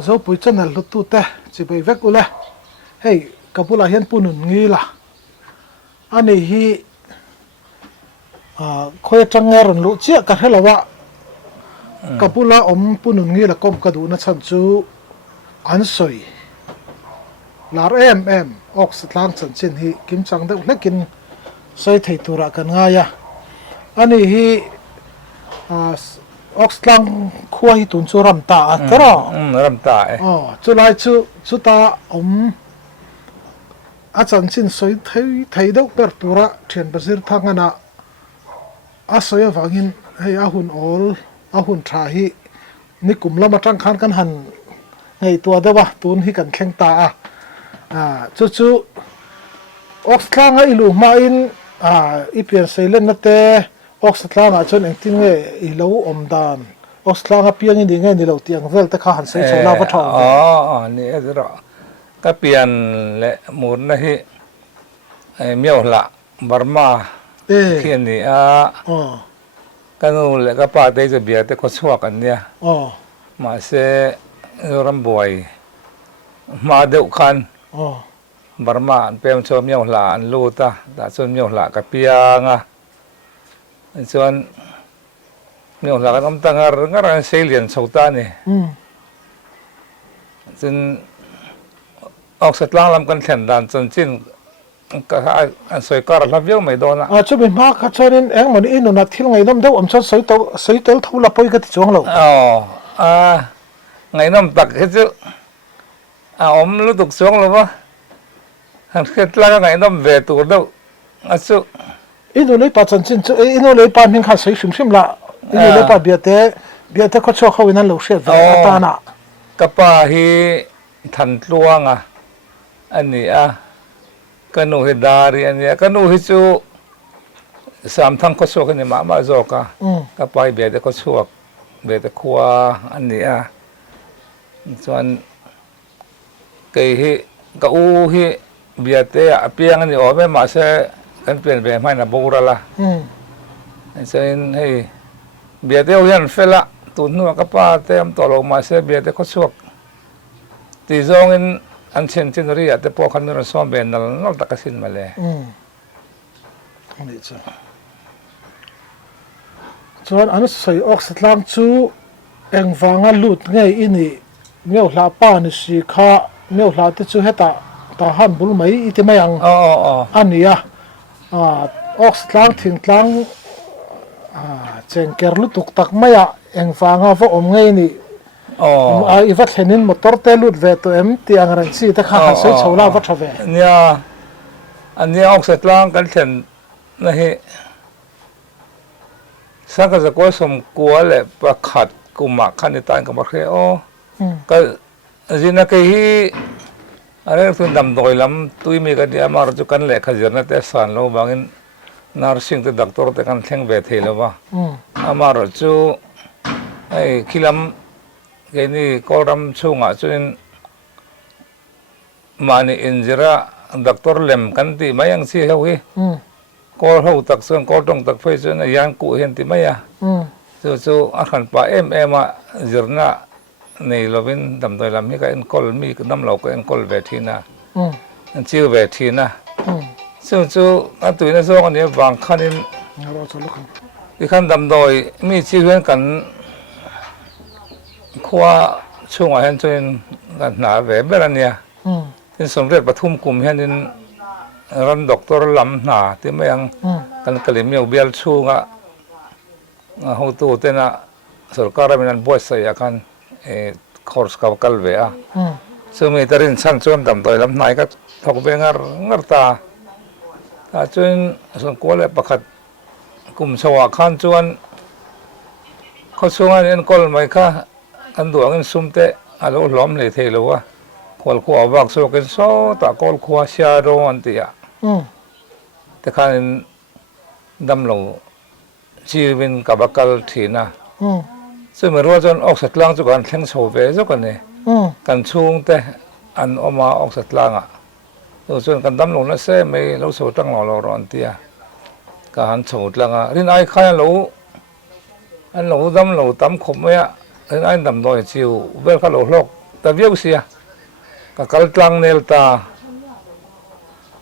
zo pui channel lu tu te chi bai vek ule hei kapula hian punun ngi la ani hi khoi tanger lu chia ka helawa kapula om punun ngi la kom ka du na chan chu an soi lar em ox tlang chan chin hi kim chang de lekin soi thei tura kan nga ya ani hi ox tlang khuwa hi tun chu ram ta tero ram ta chu lai chu ta om a chan chin soi thei deuh per tura thian bazir thangana a soi awangin hei a hun ol a hun tha hi ni kum lama tang khan kan han ngei tua dewa tun hi kan thleng ta chu ox tlang a ilu ma in ipian seilen na te ox tlang a chon engtin nge i lo om dan ox tlang a piang ni nge ni lo tiang vel te kha han sei chola va thong ni ezra ka pian le mur na hi miao la Burma khian ni kanu le ka pa te je bia te ko chhuak an nia ma se ram boy ma deuh khan Burma an pem cho miao la an lu ta da chon miao la ka pianga chuan miao la kan om tangar ngar sei lian chhota ni chun oxatlang lam kan thlen dan chon chin ka an soi kar la viau mai dona chu bi ma kha chonin eng mon inu na thil ngai nom deuh om chon soi tel thola poi ka ti chong lo ngai nom tak he chu om lu tuk chong lo ba han khet la ngai nom ve tur deuh chu inu le pa chan chin chu inu le pa min kha soi shim la inu le pa biate kho cho khawin an lo she ve ta na ka pa hi than tluanga ani kanu hi dari ani kanu hi chu sam thang ko sok ni ma zo ka ka pai be de ko chuak be de khuwa ani chuan ke hi ka u hi biate apiang ni ome ma se kan pen be mai na bora la sen hei biate o hian fela tu nu ka pa te am to lo ma se biate ko chuak ti zong in an chen chin ri ate po khan no som ben nal ta ka sin male ni chu chuan an soi oxitlang chu engwanga lut ngei ini meu hla pa ni si kha meu hla te chu heta ta han bul mai ite mai ang ania oxitlang thingtlang chen kerlu tuk tak maya engwanga vo om ngei ni i vat henin motor te lut ve to em ti angran chi ta kha kha soi chola va thave nia ania oxitlang kan thlen na hi saka za ko som ko le pakhat kuma khani tan ka mar khe ka zina ke hi are tu dam doi lam tui mi ka dia mar chu kan le kha jerna te san lo bangin nursing te doctor te kan thleng ve thelo ba amar chu ai khilam ke ni koram chunga chuin mani injira doctor lem kan ti mayang si ho hi ko ho tak chuan ko tong tak phei chuan yang ku hen ti maya chu a khan pa em a zirna nei lovin dam doi lam hi ka en kol mi nam lo ko en kol ve thina an chiu ve thina chu a tuina zo kan ni wang khanin i khan dam doi mi chi wen kan khwa chunga hen chuin kan na ve berania tin somret pathum kum henin ran doctor lam na ti mayang kan kalimeu bial chunga ho tu tena sarkar minan boys ya kan course ka kalve so me tarin san chon dam doi lam nai ka thok be ngar ta chuin son kole pakhat kum chawa khan chuan kho chunga en kol mai kha an duang sumte alo lom le thelo wa kol ko awak so ken so ta kol khuwa sia ro antia te khan dam lo chiwin kabakal thina so me ro jon oxatlang chu kan thleng chho ve zo kan ne kan chung te an oma oxatlanga to chon kan dam lo na se me lo so tang lo ron tia ka han chho tlanga rin ai kha lo an lo dam lo tam khom ya rin ai dam doi chiu vel kha lo hlok ta viau sia ka kal tlang nel ta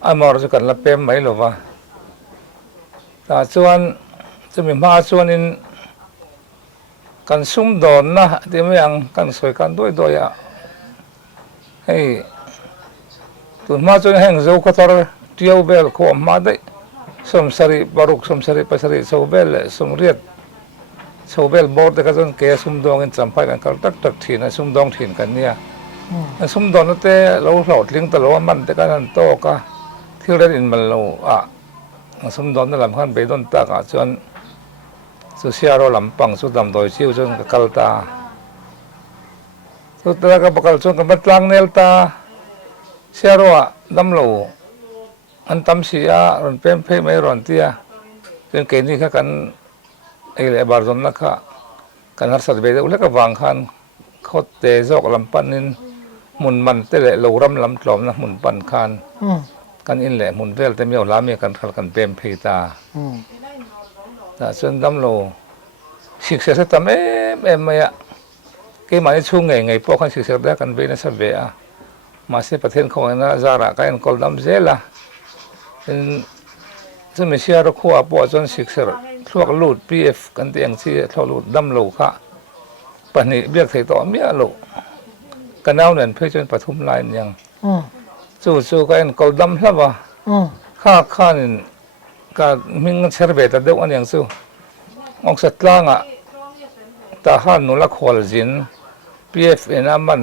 amor chu kan la pem mai lova ta chuan chumi ma chuan in kan sum don na ti me ang kan soi kan doi doi ya hei tu ma chuan heng zo ka tor tiau bel ko ma dai som sari baruk som sari pasari so bel som riat so bel bor de ka chuan ke sum dong in champai kan kal tak tak thin sum dong thin kan nia sum don te lo hlot ling ta lo man te kan to ka thil ren in mal lo sum don na lam khan be don ta ka chuan su siaro lampang su dam doi chiu chuan ka kal ta su ta ka bakal chuan ka matlang nel ta siaro dam lo an tam sia ron pem phe mai ron tia chuan ke ni kha kan ei le bar zon na kha kan har sat be de ule ka wang khan khot te jok lampan in mun man te le lo ram lam tlom na mun pan khan kan in le mun vel te miao la mi kan khal kan pem phe ta ta chuan dam lo sik se tam em ya ke mani chung ngai ngai po khan sik se da kan ve na sa ve a ma se pathen khong na zara ka en kol dam zela in chu me sia ro khuwa po chuan sik se thuak lut pf kan tiang chi thlo lut dam lo kha pani biak thei to mia lo kanau nen phe chuan pathum line yang chu ka en kol dam hlawa kha khanin ka ming serve ta deuh an yang chu ong satlanga ta han nula khol jin pf en aman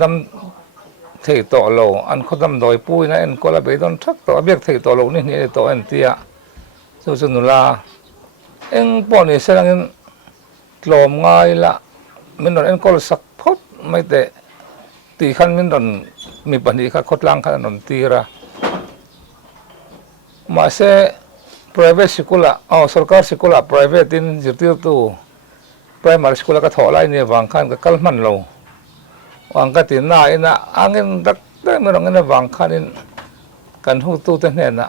dam thei to lo an khodam doi pui na en kola be don thak to biak thei to lo ni ni to en tia chu chu nula eng po ni serangin tlom ngai la min don en kol sak phot mai te ti khan min don mi pani kha khotlang khan non tira ma se private school sarkar school private in jirtir tu primary school ka tholai ni wang khan ka kalman lo wang ka tin na ina angin dak da me rong ina wang khan in kan hu tu te ne na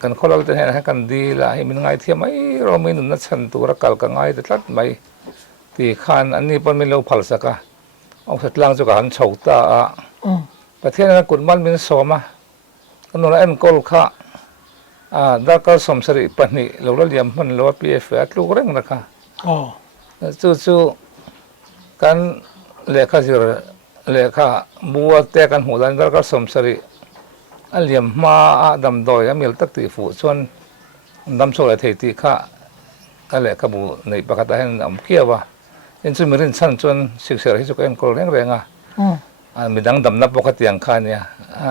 kan kholal te ne kan di la hi min ngai thiam ai ro min na chan tu ra kal ka ngai te tlat mai ti khan ani pon min lo phal saka ong satlang chu ka han chhota a pathian na kunman min soma kanula en kol kha darkar somsari pani lo liam man lo pf atlu reng rakha chu kan lekha jir lekha buwa te kan hudan darkar somsari aliam ma adam doi amil tak ti fu chuan dam so la thei ti kha ka lekha bu nei pakata hen am kiawa in chu mirin chan chuan sikser hi chu kan kol reng renga midang dam na pokat yang kanya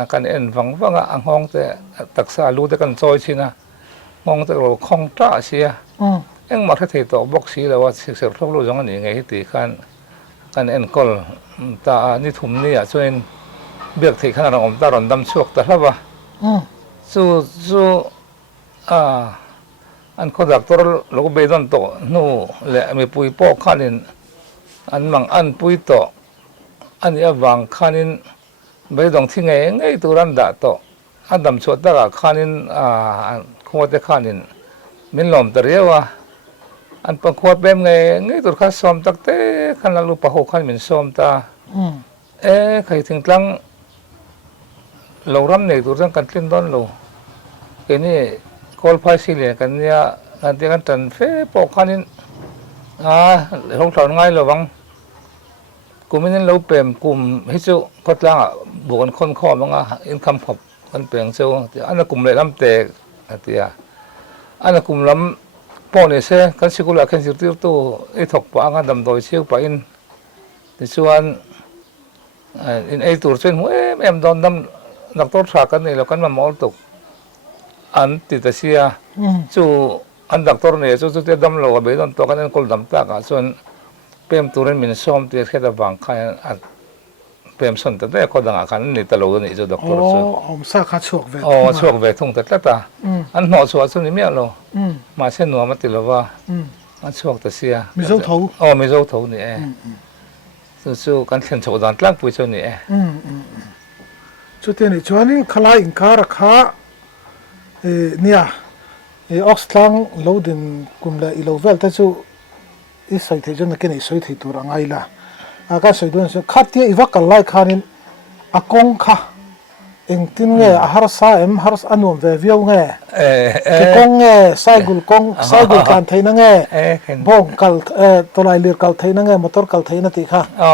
kan en wanga ang hong te taksa lu te kan choi china ngong te ro khong ta sia eng ma the thei to box si la wa sik ser thok lu jong ani nge ti kan en kol ta ni thum ni a chuin biak thei khan om ta ron dam chuak ta hlawa chu an kho doctor lo be don to nu le mi pui po khanin an mang an pui to ani awang khanin be dong thi ngai turan da to adam chot da khanin khote khanin min lom tarewa an pa khot bem ngai tur kha som takte khan la lu pa ho khan min som ta khai thing tlang lo ram nei tur jang kan tlin don lo ke ni kol phai si le kan ya kan te kan tan fe po khanin hong thon ngai lo wang kumin lo pem kum hi chu khotlang bu kan khon kho manga income khop kan peng chu ana kum le lam te atia ana kum lam po ne se kan sikula kan sirtir tu i thok pa anga dam doi chiu pa in ti chuan in ei tur chen em don dam doctor tha kan nei lo kan ma mol tuk an ti ta sia chu an doctor ne chu te dam lo be don to kan en kol dam ta ka chuan pem turen min som te kheta bang kha pem son ta de ko danga kan ni ta lo ni jo doctor chu om sa kha chok ve chok ve thung ta ta an no chu chu ni me lo ma se no ma ti lo wa an chok ta sia mi zo tho mi zo tho ni chu kan thlen chok dan tlang pui chu ni chu te ni chuanin khala in kar kha nia oxtlang loading kumla ilo vel ta chu i sai the jon ke nei soi thei tur angai la ก็สวยด้วยสิขัดที่อีวักกันไล่ขานินอากงค่ะเองตินเงอาหารสาหารอันนวมเวียวเงที่กงไซกุลการไทยนั่งบ้องกัลตัวลายเรือกัลไทยนั่งมอเตอร์กัลไทยนั่นติค่ะอ๋อ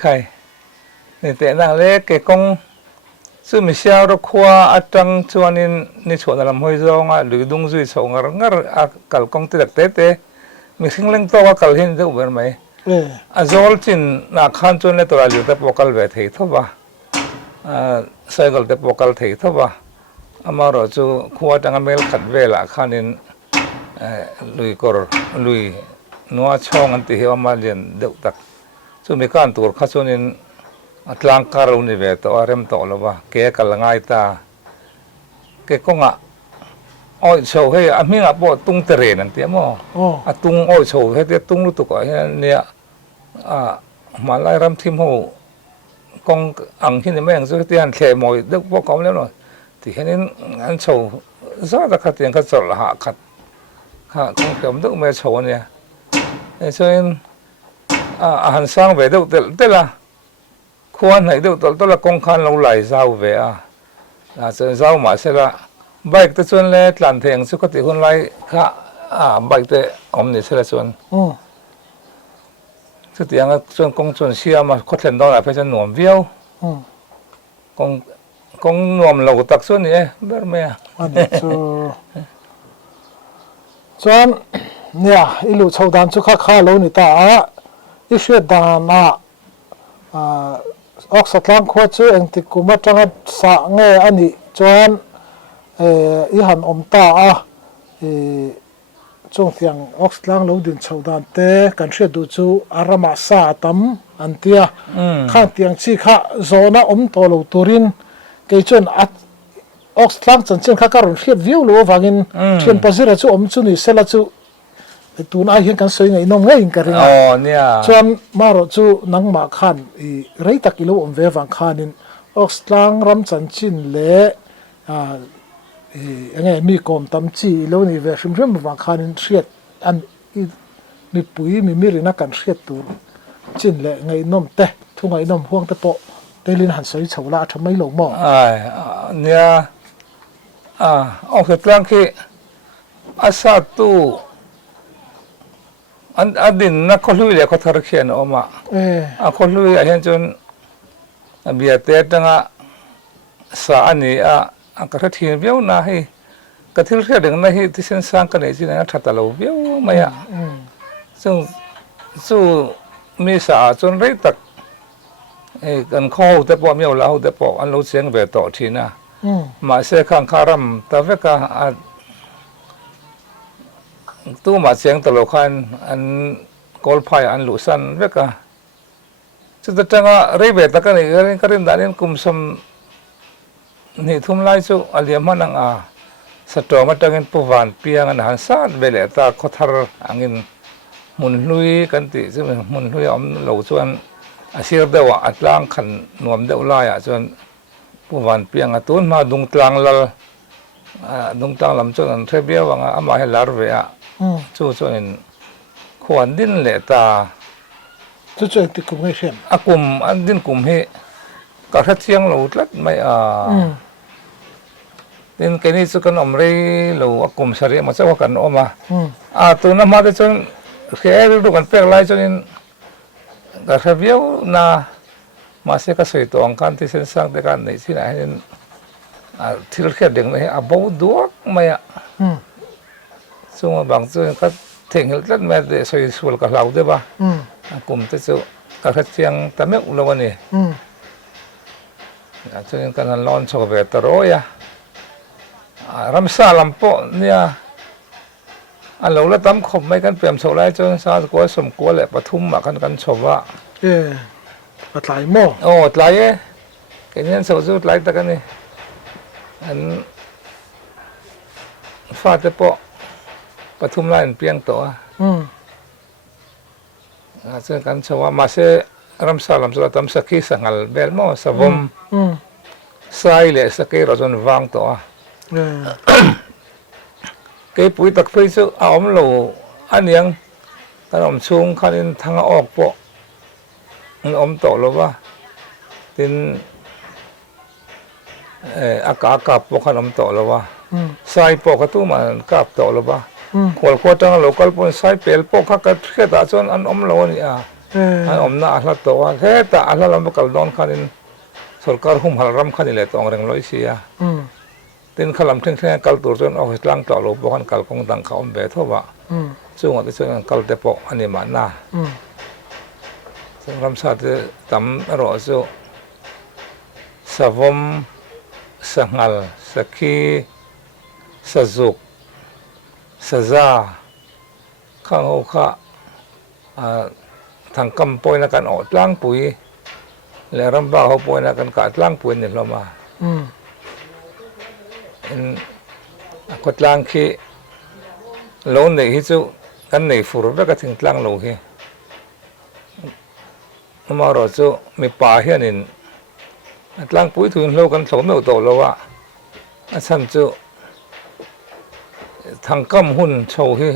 ใครนี่แต่นั่งเล็กกงซึ่งมิเชลรักขวาอัจังชวนนี่ชวนลำห้อยจงหรือดุงจุยส่งงัรกัลกงติดเตะมีสิ่งเล่งตัวกัลหินจะอุบัติไหมจอลจินนักขันชวนเนี่ยตัวลายเรือแต่ปกัลเวทีทว่าไซเคิลแต่ปกัลทีทว่าอามาเราจูขวาจังเมลขัดเวลาขันินลุยกอร์ลุยนัวช่องอันที่เฮวมาเรียนเด็กตักจูมีการตัวข้าชนินอัตลังการุนิเวตอารมณ์ต่อแล้วว่าเกี่ยกัลง่ายตาเกี่ยกงอ่ะอ้อยโชว์ให้อามิงอ่ะพอตุ้งเตเรนั่นเตี้ยมั้งอ่ะตุ้งอ้อยโชว์ให้เตี้ยตุ้งรู้ตัวก่อนเนี่ยมาไล่รำทีมหูกงอังที่นี่ไม่ยังสุดที่อันเขมอยเด็กพวกเขาแล้วเนาะที่เห็นนี่อันโชว์ซาตะขัดยังขัดสลหะขัดค่ะคงเกี่ยวกับไม่โชว์เนี่ยส่วนอาหารสร้างเวทเด็กละควรให้เด็กตัวละกงขันเราไหลเจ้าเวอ่ะส่วนเจ้าหมาเสละใบแต่ส่วนเล็กหลังเทียงสุขติคนไรค่ะใบแต่อมนี่เสละส่วนสุดที่ยังส่วนกงส่วนเชียมาคดเส้นตอนไหนเพื่อจะหน่วมเบี้ยวกงหน่วมเราตักส่วนนี้แบบไม่อันนี้ส่วนเนี่ยอีลูชาวดานสุขข้าเรานี่ตาอีเชื่อดานะออกสัตว์ล้างขวดชื่อเองติกุมาจังสะเงอันนี้จวนอีหันอมตาจงเสียงออกสัตว์ล้างเราดินชาวดานเตกันเชื่อดูจูอารมาสาตัมอันเตียข้างเตียงชีข้าโซน่าอมโตเราตุรินเกี่ยจนอัดออกสัตว์ล้างจนเช่นข้าการุนเทียบวิวโลฟังอินเทียนปัจจุบันจูอมจูนี่เสละจูตูนไอเห็นกันสวยไงน้องไงอินกันเองส่วนมารจูนังมาขันไรตักกิโลอมเวฟังขันินออกสลางรำจันชินเละยังไงมีกอมตำจีโลนี่เวชิมเรื่องฟังขันินเสียดอันมีปุ๋ยมีมิรินักกันเสียดตูนชินเละไงน้อมเตะทุกไงน้อมห่วงเตะโปเตลินหันสวยเฉาละทำไมหลงมองเนี่ยออกสลางคืออาซาตูอันดินนักคนลุยเลยเขาทาร์เขียนออกมาคนลุยเห็นจนเบียดเตะตั้งสาอันนี้กระถิ่นเบี้ยวนะให้กระถิ่นเรียดึงนะให้ที่เส้นสร้างกันเลยจีนะทัดตะลเบี้ยวไม่ซึ่งสู้มีสาจนไรตักกันเข้าแต่พอมีเอาแล้วแต่พออันรู้เสียงเบียดต่อทีนะมาเสียข้างคารำแต่เวกตู้มาเสียงตลกขันอันกอลพายอันลุสันเวกสุดท้ายเรียบตะกันอีกเรื่องการินดานินคุมสมนี่ทุ่มไล่สู้อเลียมันนังสตอมาตั้งเงินผู้วันเปียงอันหันซาดเบลตาคทาร์อังอินมุนลุยกันติซึ่งมุนลุยอมเหล่าส่วนอาชีพเดียวอัตลังขันนวมเดียวไล่ส่วนผู้วันเปียงตุนมาดุงตลังลดุงตลังลำส่วนเทเบียวังอามาให้ลาร์เวียจู่ส่วนขวานดินเลตาจู่ติกุมให้เช่นกุมอันดินกุมให้กระเทียงเราลัดไม่ดินแค่นี้สุกันอมเรเรากุมสรีมาสักวันกันออกมาตัวน้ำมาได้จนแค่ดูกันเปรี้ยวไล่จนกระเทียมน่ะมาเสียก็สวยตัวอังคันที่เส้นสร้างแต่การในที่ไหนที่เราแค่เด็กนี่บ่าวดวกไม่ซึ่งบางส่วนก็ถึงแล้วแม้แต่สวยสวยกับเราได้ป่ะกลุ่มที่สุดกระเทียมแต่ไม่อุลวันนี้ส่วนการร้อนชอบแบบตรอยรำซาลำโปเนี่ยเราละตั้มขบไม่กันเปลี่ยนโซไลจนซาสกัวสมกัวแหละปทุมมากันชอบว่าปัดไหลหม้อโอ้ไหลแค่นี้โซจูไหลตะกันนี่อันฟาดแต่ปอปทุมไล่เปลี่ยนตัวซึ่งกันชาวมาเสรำซาลำสุดตั้มสักกี่สังกัลเบลโมสวมสายเลยสักกี่รจนวางตัวเก็บปุ๋ยตักไฟซื้อเอามโลอันยังขนมชุงขันทางออกปะ อมโตแล้วว่าตินอากาศกับพวกขนมโตแล้วว่าใส่ปกตู้มันกับโตแล้วว่าขวดขวดจังโลกัลปนใส่เปลปกขักแค่ตาจนอันอมโลนี่อันอมน่าอัลโตว่าแค่ตาอัลลำบกัลดอนขันินสุลการหุมหัลรัมขันิเลยตองเริงลอยเสียตินขลังทิ้งแค่กัลตัวจนเอาหิตลังโตโลปกันกัลคงดังเขาอมเบทว่าซึ่งว่าที่ส่วนกัลเตปอันนี้มันน่าซึ่งรำสัตย์ตำรอจูสวมสังหัลสักขีสจุกสซาข้างหัวข้าทางกำปอยนักการอดล้างปุ๋ยและรำบ้าเขาปอยนักการกัดล้างปุ๋ยเนี่ยเรามากดล้างขี้โลนเนี่ยฮิจูกันเนี่ยฟูรุแล้วก็ถึงล้างโลหิมารอจูมีป่าเฮียนินล้างปุ๋ยถึงโลกันสมไม่โตแล้วว่าฉันจูทางกำหุ่นโชว์ที่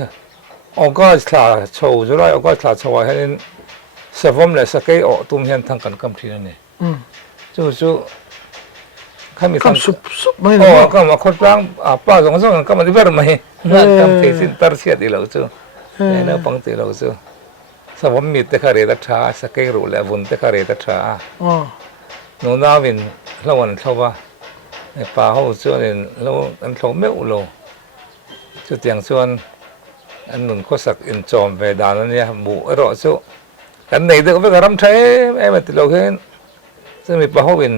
ออกก็สลาโชว์จุดไรออกก็สลาโชว์ให้สวมเลยสกัยออกตุ้มเห็นทางกันกำที่นั่นนี่จู่ข้ามีทางสุบไม่โอ้ก็มาคนกลางป้าสองสองก็มาที่เบอร์ไม่นั่นกำที่สินตรเสียดีแล้วจู่เนี่ยปังตีแล้วจู่สวมมีแต่ขาเรตัดช้าสกัยรู้แล้วบุญแต่ขาเรตัดช้าโน่นนาวินละวันเขาว่าป่าเขาจู่เนี่ยเราอันเขาไม่อุโลจุดอย่างส่วนอันนุ่นก็สักอินจอมไปดานนั้นเนี่ยบุรอจู่อันไหนเด็กไปกระรำใช้ไอ้มาติดเราเห็นซึ่งมีป่าเขาวิน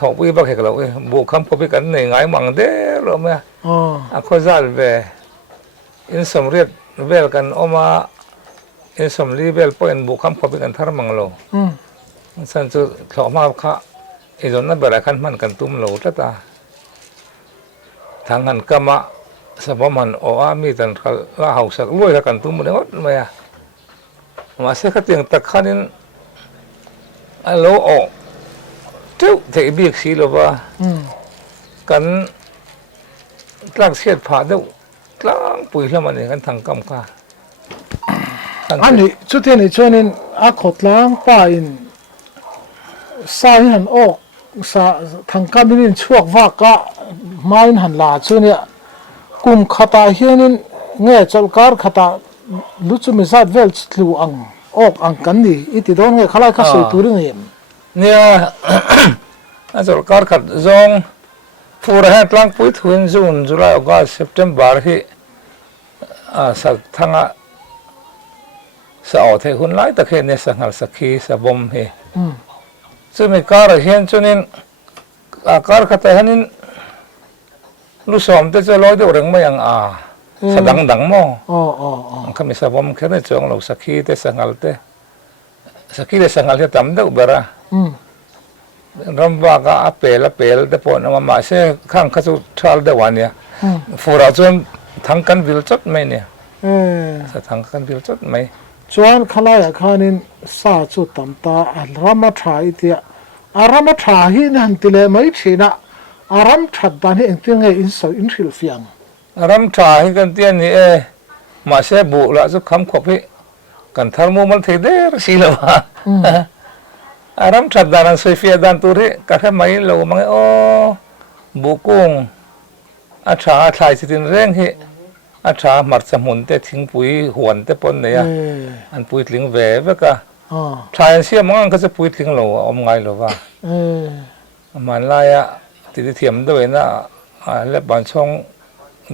ถกวิบักเหกเราบุคำก็ไปกันไหนไงมังเด้อหรือไม่ข้อจาร์เวอินสมเรียดเวลกันออกมาอินสมรีเวลพออินบุคำก็ไปกันทาร์มังเราสันจุถกมาค่ะไอ้ตอนนั้นเบรกันมันกันตุ้มเราตั้งแต่ทางหันกามะสมมันโอ้มีแต่ละหาวสักรวยกันตุ้มเลยหมดเลยมาเสียขัดยังตะขันินโลโอเจ้าเทบีกสีหรือว่ากันกลางเสียดผ่าเดียวกลางปุ๋ยแล้วมันเนี่ยกันทางกำกาอันนี้ชุดที่นี่ช่วงนี้อาขดล้างป่าอินสายหันออกทางกำนี่ช่วงว่าก็ไม้หันลาช่วงนี้กุมขตาเฮียนินเงี้ยจัลการขตาลุจุมิซาดเวลส์ลูอังออกอังกันนี่อิติโดนเงี้ยขลายข้าศึกตัวเงี้ยเนี่ยจัลการขัดจงฟูระหัตลังปุ๋ยทุ่นจูนจุลายออกาเซปเทมเบอร์ที่สักทั้งสาวเทหุ่นไล่ตะเคียนเนี่ยสังหารสักขีสบอมเฮซึ่งมีการเห็นจนนี้การขัดแต่หันลูกสาวมันจะลอยเดือดเร่งไม่ยังสะดังมั้งเขาไม่สบอมแค่ในจงเราสักขีแต่สังหารแต่สักขีแต่สังหารที่ทำได้อุบระรำว่าก็เปลแต่พอน้ำมาเสียข้างข้าศึกทาลเดวันเนี่ยฟูราจนทั้งกันวิลจดไหมเนี่ยทั้งกันวิลจดไหมจวนขลายข้านินซาจุดตั้มตาอัลรามาทายเตียอารามาทายหินหันติเลไม่ทีนะอารามทัดดานให้เองเตียงไงอินสอินฟิลฟิยังอารามทายกันเตียนนี่มาเสียบุละจุกคำขบให้กันทาร์มูมันเทเดอร์สิลวะอารามทัดดานันสุฟิยาดันตุริกะแค่ไม่เรามังบุกุงอาชาทายสิตินเร่งให้อาชามัดสมุนเตทิ้งปุ๋ยหวนเตปนเนี่ยอันปุ๋ยทิ้งแหวะก็ทายเสียมังก็จะปุ๋ยทิ้งเราอมไงหรอวะมันลายติดเทียมด้วยนะและบางช่อง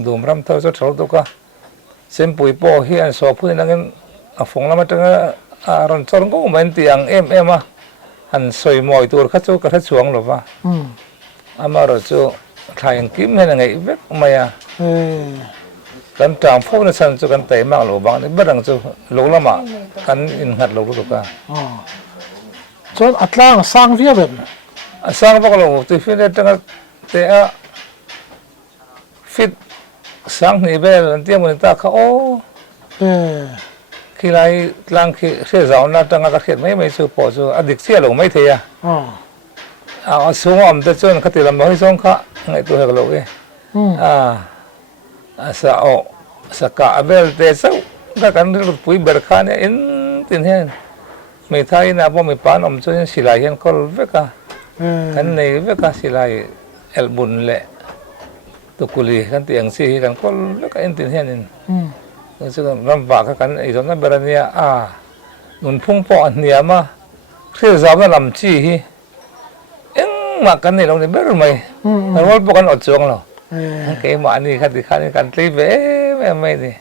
ดูมรำเท่าจะทะลุตัวก็เส้นปุ๋ยโป้เฮียนสอบพื้นนั่งฟงแล้วมาตั้งรันจงก็มันตียงอันสวยมอยตัวข้าจูกระทัดช่วงหรอวะมาเราจูทายกิมเห็นยังไงเว็บมากันจางพวกนั้นฉันจูกันเตะมากหรือบางนี่บ้านจูหลงละมากันอินหัดหลงตัวก็จนอัตลางสร้างเวียบสร้างพวกเราที่ฟิตตั้งแต่ฟิตสร้างนี่เบลนั่นที่มันตาเขาขี้ไรลังขี้เสียสาวน่าตั้งกระเทียมไม่สู้พอสู้อดีตเสียหลงไม่เทียสูงอ่ำแต่จนเขาติดลำบากที่สองข้าไงตัวเหกโลกสาวสกัดเบลเตะสู้ก็กันรถปุ๋ยเบิร์คานเนี่ยอินตินเห็น ไม่ท้ายนะพอไม่ปานอมจนสิลายเห็นก็เวกะกันในเวกะสิลายเอลบุญเละตุกุลีกันเตียงซีกันก็เวกะเอ็นตินเห็นซึ่งรำบากกันไอ้ตอนนั้นเบรเนียนุนพุ่งปอนเนียมาเชื่อสาวกันลำจีฮีเอ็งมากันในเราเนี่ยเบรไม่แต่ว่าพวกกันอดจวงเราเกี่ยมาอันนี้ขัดขันกันตีเว้ไม่ดิ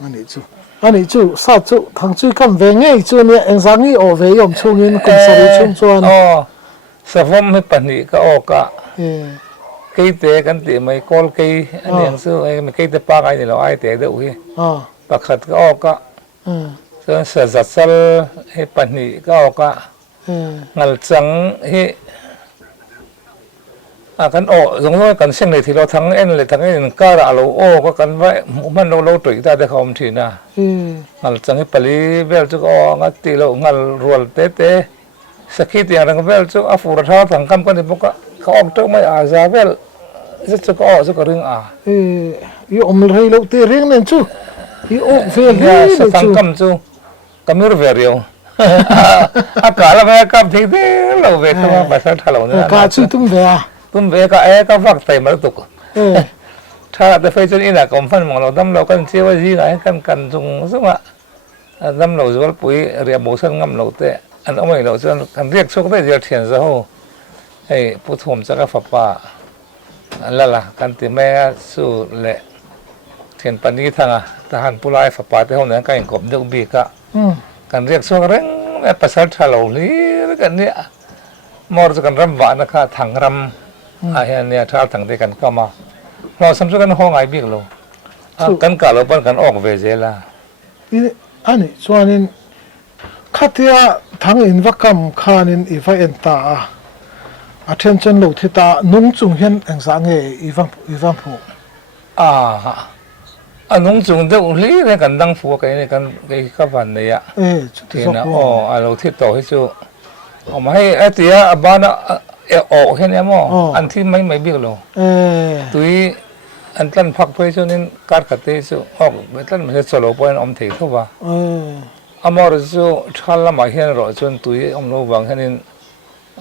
อันนี้จู่ซาจู่ทางจู่กันเวงไงจู่เนี่ยเอ็งสังงี้โอเวยอมช่วงนี้กุมสรีช่วงส่วนสฟมไม่ปันนี่ก็ออกอะกี่เตะกันตีไม่กอลกี่อันนี้ยังสู้ไอ้ไม่กี่เตะปากไอ้นี่เราไอ้เตะเดี๋ยวฮีปากขัดก็ออกอะส่วนเสือจัดสลให้ปันนี่ก็ออกอะงัลจังให้กันโอ้สมมติว่ากันเส้นในที่เราทั้งเอ็นเลยทั้งเอ็นก็เราโอ้ก็กันไว้มันเราตุ๋ยได้แต่เขาไม่ทีนะงัลจังให้ปลีเวลจุกอ้องัดตีเรางัลรัวเตะสักทีอย่างนั้นก็เวลจุกอาฟูระท้าทั้งคำกันที่พวกเขาออกตัวไม่อาจจะเวลจุกอ้อจุกเรื่องอยู่อมเลยเราตีเรื่องนั้นจู่อยู่อมเฟรเนี่ยสักทั้งคำจู่ก็ไม่รู้เวรียวอากาศเราไม่กับที่เดียวเราเวทว่าภาษาไทยเราเนี่ยอากาศจู่ตุ้มเวียตุ้มเวก็ก็ฟักใส่มาตุกถ้าแต่ไฟจนอีน่ะกอมฟันมองเราดำเรากันเชื่อว่าจีไหนกันจงสมะดำเราจะว่าปุ๋ยเรียบโมสันงำเราเตะอันเอาไม่เราจะกันเรียกโชคได้เดียวเทียนซะโหให้ผู้ทมจะก็ฝับป่าอันละล่ะกันตีแม่สู้เละเทียนปันนี้ทางทหารผู้ร้ายฝับป่าที่ห้องนั้นก็ยังกบเดือกบีกะกันเรียกโชคเร่งภาษาไทยเราเลยกันเนี่ยมอร์จะกันรำหวานนะคะถังรำอาเฮียเนี่ยท้าถังที่กันก็มาเราสำคัญกันห้องไอบิ๊กเรากันกะเราเป็นกันออกเวเจล่ะอันนี้ส่วนนี้ข้าที่ทางอินวักกรรมข้านินอีไฟเอ็นตาattention เราที่ตานุ่งจุงเห็นเอ็งสังเกอีฟังผู้นุ่งจุงเดี๋ยวลีเนี่ยกันดังฟัวกันเนี่ยกันกับวันเนี่ยที่นะเราที่ต่อให้จู่เอามาให้ไอ้ที่บ้านออกเห็นยังมั้งอันที่ไม่บิ๊กเราตุยอันตั้นพักไปจู่นี่การขัดเตะจู่ออกไม่ตั้นมันจะสโลปเป็นอมเทเข้าว่ามอร์จู่ทัลละมาเห็นเราจนตุยเราวางเห็น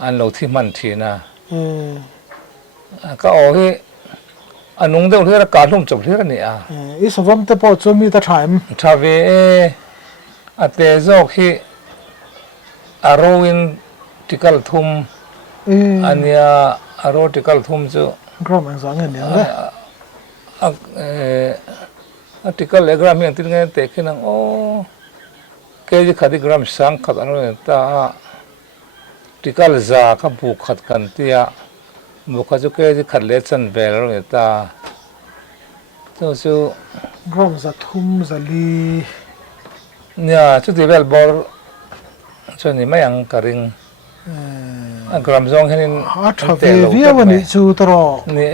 อันเราที่มันทีนะก็เอาให้อันนุ่งเดี๋ยวที่เราการลุ่มจบที่นี่อีสวมแต่พอจะมีแต่ถ่ายมั้งถ้าเวอเตะโจกี้อารวินติกัลทุ่มอันนี้อารติกัลทุ่มจู่กรมเอ็งสังเกตเนี่ยเลยติกัลเลกรามีอันที่ไงเตะขึ้นนั่งโอ้เกจิขัดกรามสังขัดอันนั้นตาที่กัลซากับบุกขัดกันที่บุกขัดจุกเกจิขัดเลสันเบลเลยตาจู่กรมจะทุ่มจะลีเนี่ยจุดที่เบลบอลส่วนนี้ไม่ยังกระริงกรามซองเห็นถ้าเวียวันนี้จู่ตรอนี่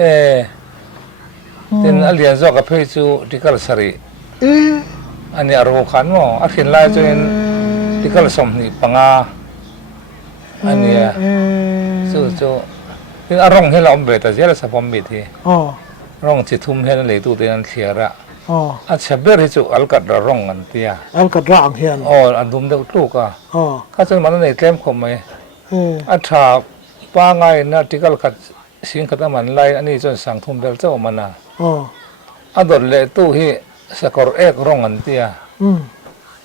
เป็นอเลียนซอกกับเพย์จู่ที่กัลสรีอันนี้อารมณ์ขันมั้งอาทิตย์ไล่จนที่กัลสมนี่ปังอาอันนี้จู่เป็นอารมณ์ให้เราเบ็ดแต่เจ้าสับปมบิดที่ร้องจิตทุ่มให้นั่นเลยตัวเดียนเทียระอาจจะเบอร์ที่จู่อัลกัดร้องกันเตียอัลกัดร้องเฮียนอันดุมเด็กลูกข้าจนมันในเต็มคมไหมอาชาป้าไงนะที่กัลกัดสิ่งขัดมันไล่อันนี้จนสังทุ่มเบลเจ้ามันนะอันดดเลยตู้ที่สกอร์เอกร้องกันเตีย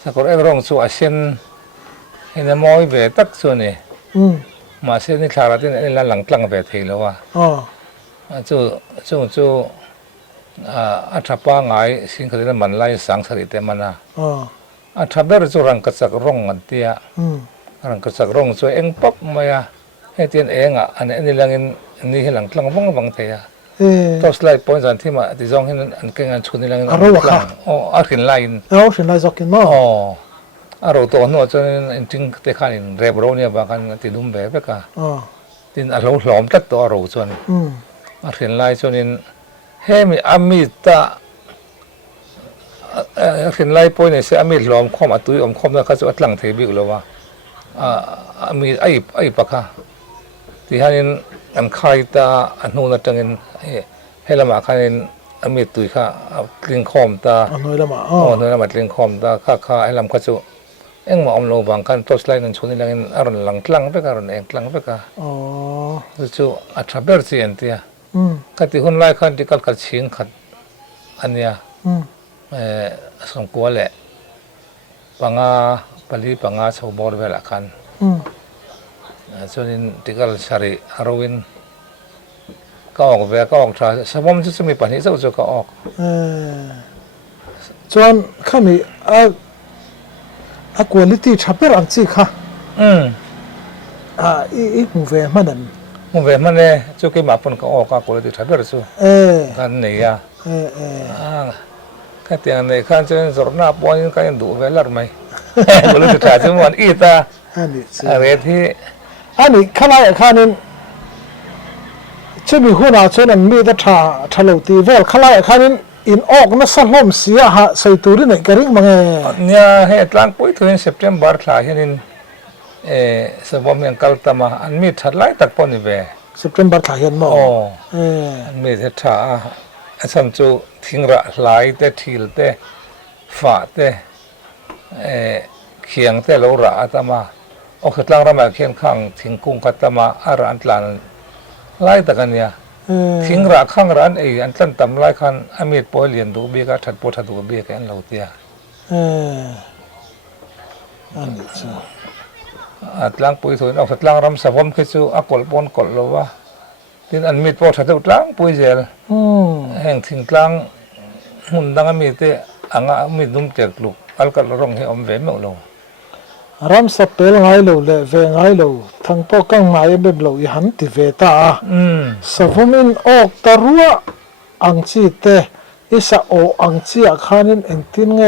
สกอร์เอกร้องสู่อาเซียนเห็นมอยเบตักส่วนนี้มาเส้นนี้คลาราที่นี่หลังกลางเวทีแล้วว่าจู่อัฐป้าไงสิ่งที่มันไล่สังสริเตมันนะอัฐเบอร์จู่รังกัดสักร้องกันเตียรังกัดสักร้องจู่เอ็งป๊อปมาให้เตียนเองอันนี้หลังนี่หลังกลางบังเตียตัวสไลด์พอยต์ที่มาที่จงเห็นอันเก่งอันชุดนี้หลังอาขินไลน์ขินไลน์สักกินมั้งเราตัวนู้นจนจริงเตะขันเรียบร้อยเนี่ยบางครั้งติดดุมแบบก็ติดเราหลอมตัดตัวเราจนเห็นลายจนเฮ้มีอามิตาเห็นลายป่วยเนี่ยเสียอามิตหลอมคอมตุยอมคอมนะเขาจะอัดหลังเทบิกเลยว่าอามิไอ้ปะค่ะที่ฮันนี่อันใครตาอันนู้นจังเงินให้ละมาคันอามิตุยค่ะลิงคอมตาน้อยละมาน้อยละมาลิงคอมตาข้าให้ลำเขาจะ eng ma om lo bang kan tos lai nan chuni langin aron lang tlang pe ka ron eng tlang pe ka อ๋อ chu a travel chi en tia อืม ka ti hun lai khan ti kal kal ching khat ania อืม song kwa le panga pali panga chho bor vela khan อืม chunin tikal sari harowin ka ok ve ka ok tha sabom chu mi pani chu chu ka ok เออจวนข้ามีquality ชับเปอร์อังจีค่ะ อีหมูเวมันนั่น mu ve mane chu ke ma pon ka ok ka ko ti thaber chu เออ kan ne ya เออเออ ka tiang ne khan chen zorna pon ka du ve lar mai ko ti tha chu mon i ta อันนี้สิ are thi อันนี้ข้าไล่ข้านี่จะมีหัวหน้าชนมีแต่ทะเลตีเวลข้าไล่ข้านี่อินออกนั่นสั่งลมเสียหะใส่ตัวนี่ไหนกระริ่งมังเอ nya he tlang pui thu in september thla hianin sabom yang kal tama an mi thalai tak pon ni ve สิบเดือนบัตรขายเห็นมั้ง o เออ an mi the tha asam chu thingra hlai te thil te fa te khiang te lo ra atama ok tlang rama khian khang thingkung katama ara an tlan lai takania เออ thingra khang ran ei an tlan tam lai khan amit poi lian du bi ka that po that du bi ka an lo tia เอออันนี้สิ atlang pui thuin ok tlang ram savom khi chu akol pon kol lo wa tin an mit po that tlang pui zel อืม heng thing tlang hun dang ami te anga mi dum tek luk alkal rong he om ve me lo รำสับเปลไงโลเล่เวไงโลทั้งพวกกังไม้เบบโลยหันติเวตาสะพมินออกตะรัวอังจีเตอิสะโออังจีอาคานินเอ็นตินเง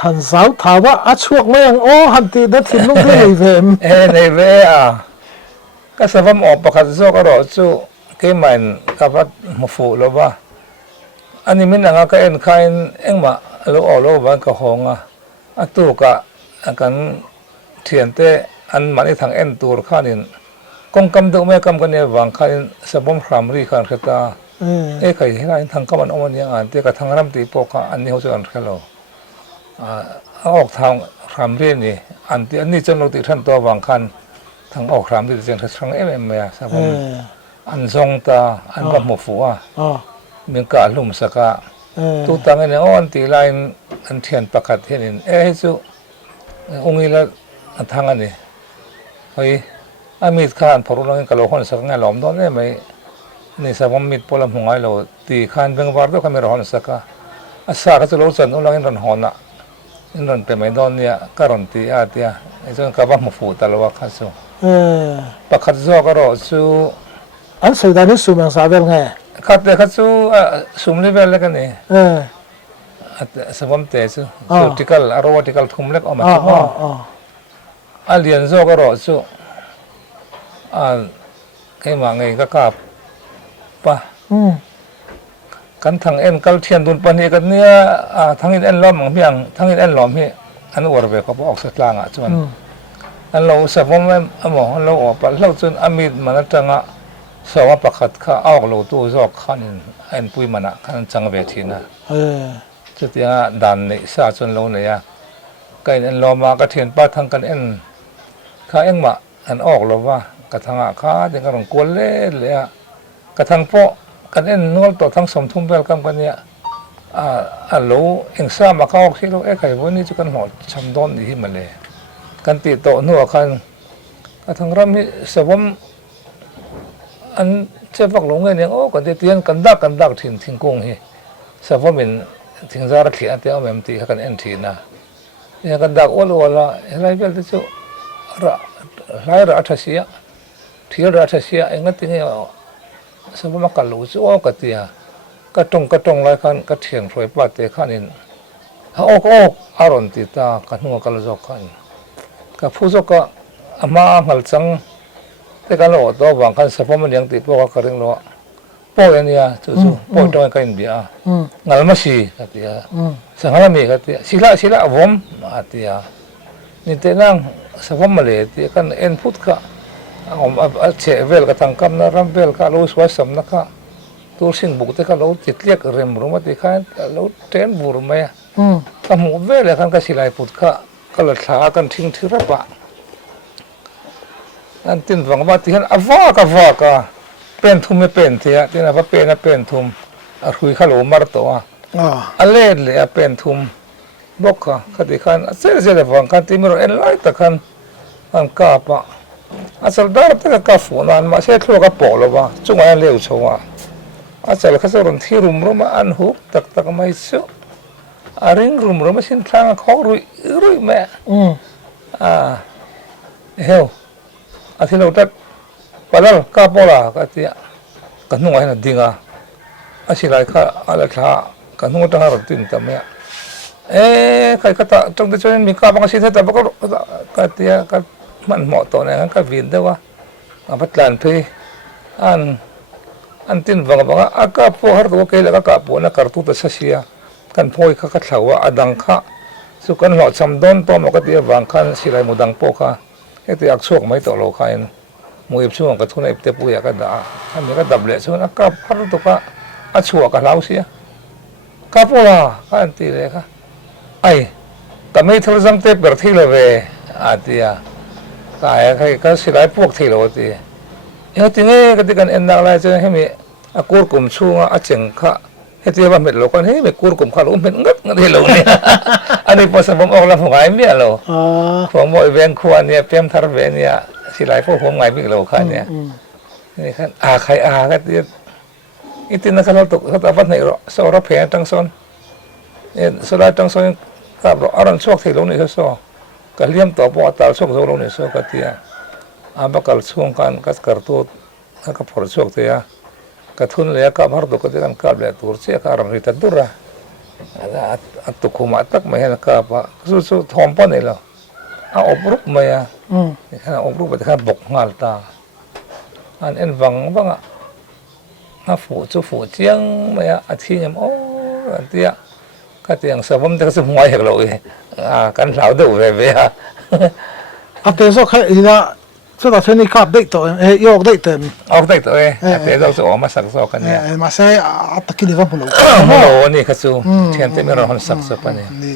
หันสาวถามว่าอาช่วงไม่ยังโอหันติดัดทิ้งลูกที่เลยเวม nei ve a ka savam op pakhat zo ka ro chu ke man ka pat mo fu lo ba ani min anga ka en khain engma lo ba ka honga atu ka akan thiante an mani thang en tur khanin kong kam do me kam kan ne wang khain sabom khramri khan khata เออ kai hila in thang kaman oman yang an te ka thang ram ti po ka an ni ho chu an khalo ok thang khramri ni an ti an ni chen lo ti than to wang khan thang ok khramri chen thang em ya เอ sabom อ an zong ta an ba mo fu a อ๋อ min ka lum saka เออ tu tang ne on ti line an thian pakhat hianin chu ungila thang ani hoi amit khan phoru lang ka lo hon sak nga lom don ne mai ni sabam mit polam hungai lo ti khan beng war do kamera hon saka asa ka lo chan ulang in ran hona in ran pe mai don nia karon ti a tia ai chon ka ba mo fu ta lo wa kha so เออ pakhat zo ka ro chu อันสุดท้ายนี่สูงอย่างสาเวลไง khat te khat chu sum level le ka ni เออ sabam te chu vertical vertical thum lek oma อ๋อ chu อ๋ออ๋อ alian zo ka ro chu cái mà ngày các cặp pa อืม kan thằng em kal thian dun pan hi kan nia thằng in en lom ang miang thằng in en lom hi an war ve ka ok sat langa chuan อืม an lo sa vom em amo an lo op lo chun amit mana tanga sawa pakhat kha auk lo tu zo khanin en pui mana khan chang ve thina เออ chutia dan nei sa chun lo ne ya kai en loma ka thian pa thang kan en kha engma an ok lo wa ka thanga kha de ka rong kol le ya ka thang po kan en nol to thang som thum bel kam kan ya a lo eng sa ma ka ok lo e kai woni chu kan ho cham don ni hi male kan ti to nu khan ka thang ram hi savom an che vak lo nge ne o kan ti tian kan dak thin kong hi savom in thing zar khi ate om ti kan en thi na ya kan dak ol wala lai bel chu ra lai ra thasia thir ra thasia enga ti nge sabu ma ka lo chu o ka tia ka tong lai khan ka thian roi pa te khan in ha ok aron ti ta ka nu ka lo zo khan ka phu zo ka ama ngal chang te ka lo to wang khan sabu ma liang ti po ka ring lo po ya chu po to ka in bia อืม ngal ma si ka tia อืม sangala mi ka tia sila vom atia ni te nang sabu ma le ti kan en phut ka om che vel ka thang kam na ram vel ka lo swa sam na ka tur sing buk te ka lo ti tlek rem ru ma ti khan lo ten bur ma ya ก็หมู่เวเลยคันก็สิไลปุดก็ละทากันทิ้งที่ระบะนั่นตินหวังว่าที่หันอวากะเป็นทุมไม่เป็นเทียที่นั่นว่าเป็นทุมคุยขลุ่มมารตัวอันเล่เลยเป็นทุมบกค่ะคดีคันเสียฟังกันที่มีเราเอ็นไลต์ตะคันอันกาปะอาศัยดาร์ตะกาฟูนันมาเสียทั่วกับปอลว่าจุงอันเลี้ยวชัวอาศัยข้าศึกที่รุมมาอันหุบตักไม่สุอาริงรุมมาสินทางเขารุยแม่เฮลอาทิตย์เราตัดไปแล้วกาปอลก็ที่กันนุ่งอะไรนั่นดิ่งอาศัยข้าอะไรข้ากันนุ่งตั้งหาตินทำไมใครก็ตะตรงที่ช่วยมีกาบางสิ่งที่แต่บอกก็ที่ก็มันเหมาะตัวเนี่ยก็วินได้ว่าพัฒนาพี่อันตินฟังบอกว่าอากาศพอหาตัวเคแล้วก็กาปนักการตุตเสียกันพอยข้าก็เล่าว่าอดังข้าสุกันหล่อจำดอนตัวมันก็ที่ฟังขันสิไรมุดังพอข้าไอ้ที่อักษรไม่ตัวโลกายมวยช่วงก็ทุนไอ้เตปุยก็ด่าอันนี้ก็ดับเลยส่วนอากาศหาตัวก็อัชัวก็เล่าเสียกาปละขันตีเลยค่ะไอ้แต่ไม่ทำจำเตปเปิดที่เลยเว้ยอาทิตย์ก็ไอ้ใครก็สิไรพวกที่เราที่ยังที่นี่ก็ที่กันเอ็นนักไล่จะให้มีอากูร์กุมช่วงอาเจงข้าให้ที่ว่าเม็ดโลกันให้มีกูร์กุมข้าลูกเม็ดงัดที่เราเนี่ยอันนี้พอสมมติออกแล้วผมไงเมียเราผมบอกเวียนขวานเนี่ยเพียมทาร์เวเนี่ยสิไรพวกผมไงบิ๊กเราข้าเนี่ยนี่ขันใครก็ที่อีที่นั่นเขาตกเขาตะวันไหนรอสอรับแผลตั้งซ้อนเนี่ยสุดท้ายตั้งซ้อนครับเราอารันโชคที่เราเนี่ยเขาซ้อก็เลี้ยมต่อปอตาโชคที่เราเนี่ยซ้อก็ที่bakal sungkan kas kartu ka forsok te ya ka thun le ka bhar do ka kan ka le tur che ka ram rita dura at to kuma tak ma hen ka pa su thom pa ne lo obruk ma ya kana obruk ba ka bok ngal ta an en wang fu fu chiang ma ya a thi nyam an tia ka tiang sa bom ta sa ngoi hek lo kan lau do ve ya a te so kha ila so da feni kap dei to yok dei ten ออกได้ตัวแต่เราจะออกมาสักสอกกันเนี่ย ma sai atakili va pulo โอ้โหนี่ก็สู้เทียนเต็มเราหันสักสปะเนี่ย ni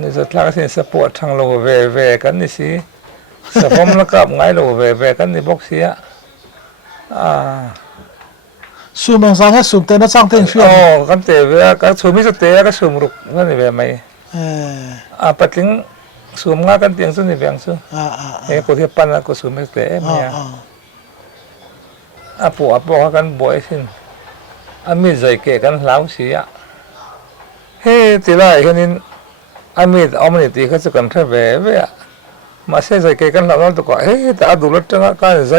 นี่จะทางสิ่งสปอร์ตทางโลเวกันนี่สิสปอมแล้วกับไงโลเวกันนี่บอกเสียsu mang sang ha sum te na chang ten โอ้กันเตะเวก็สูมิสเตะก็สูมรุกนั่นนี่เวไหมปัจจุบันสูมงากันเตียงสุนี่เวียงสุคนที่ปั้นแล้วก็สูมิสเตะเนี่ยปัวกันบ่อยสิมีใจเกกันเหลาเสียเฮ้ทีไรแค่นี้มีเอามันตีเขาจะกันแค่เว่มาเสียใจเกกันเหลาแล้วตัวก็เฮ้แต่ดูรถจังกันใจ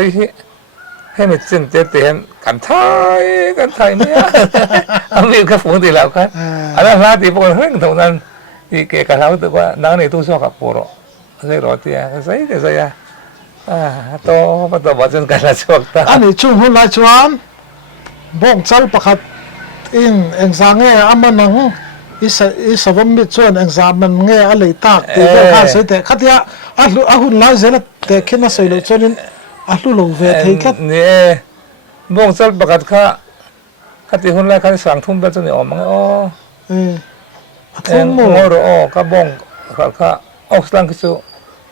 ให้มันสิ้นเตียนกันไทยเนี่ยมีแค่ฝูงตีแล้วกันอันนั้นลาตีพวกเร่งเท่านั้นที่เกกันเหลาตัวว่านังในตู้ชอบกับปูโรใช่รถเตียใช่โตมาตัวบ้านกันละชอบตา อันนี้chung hun lai chuan bong chal pakhat in exam nge amanan isavam mi chuan exam man nge a lei tak te ka se te khatia a hun lai zela te khina sei lo chuanin a hlu lo ve thei khat ni bong chal pakhat kha khati hun lai khan sang thum ba chuni om nge a thum mo ro ka bong kha oxlang chu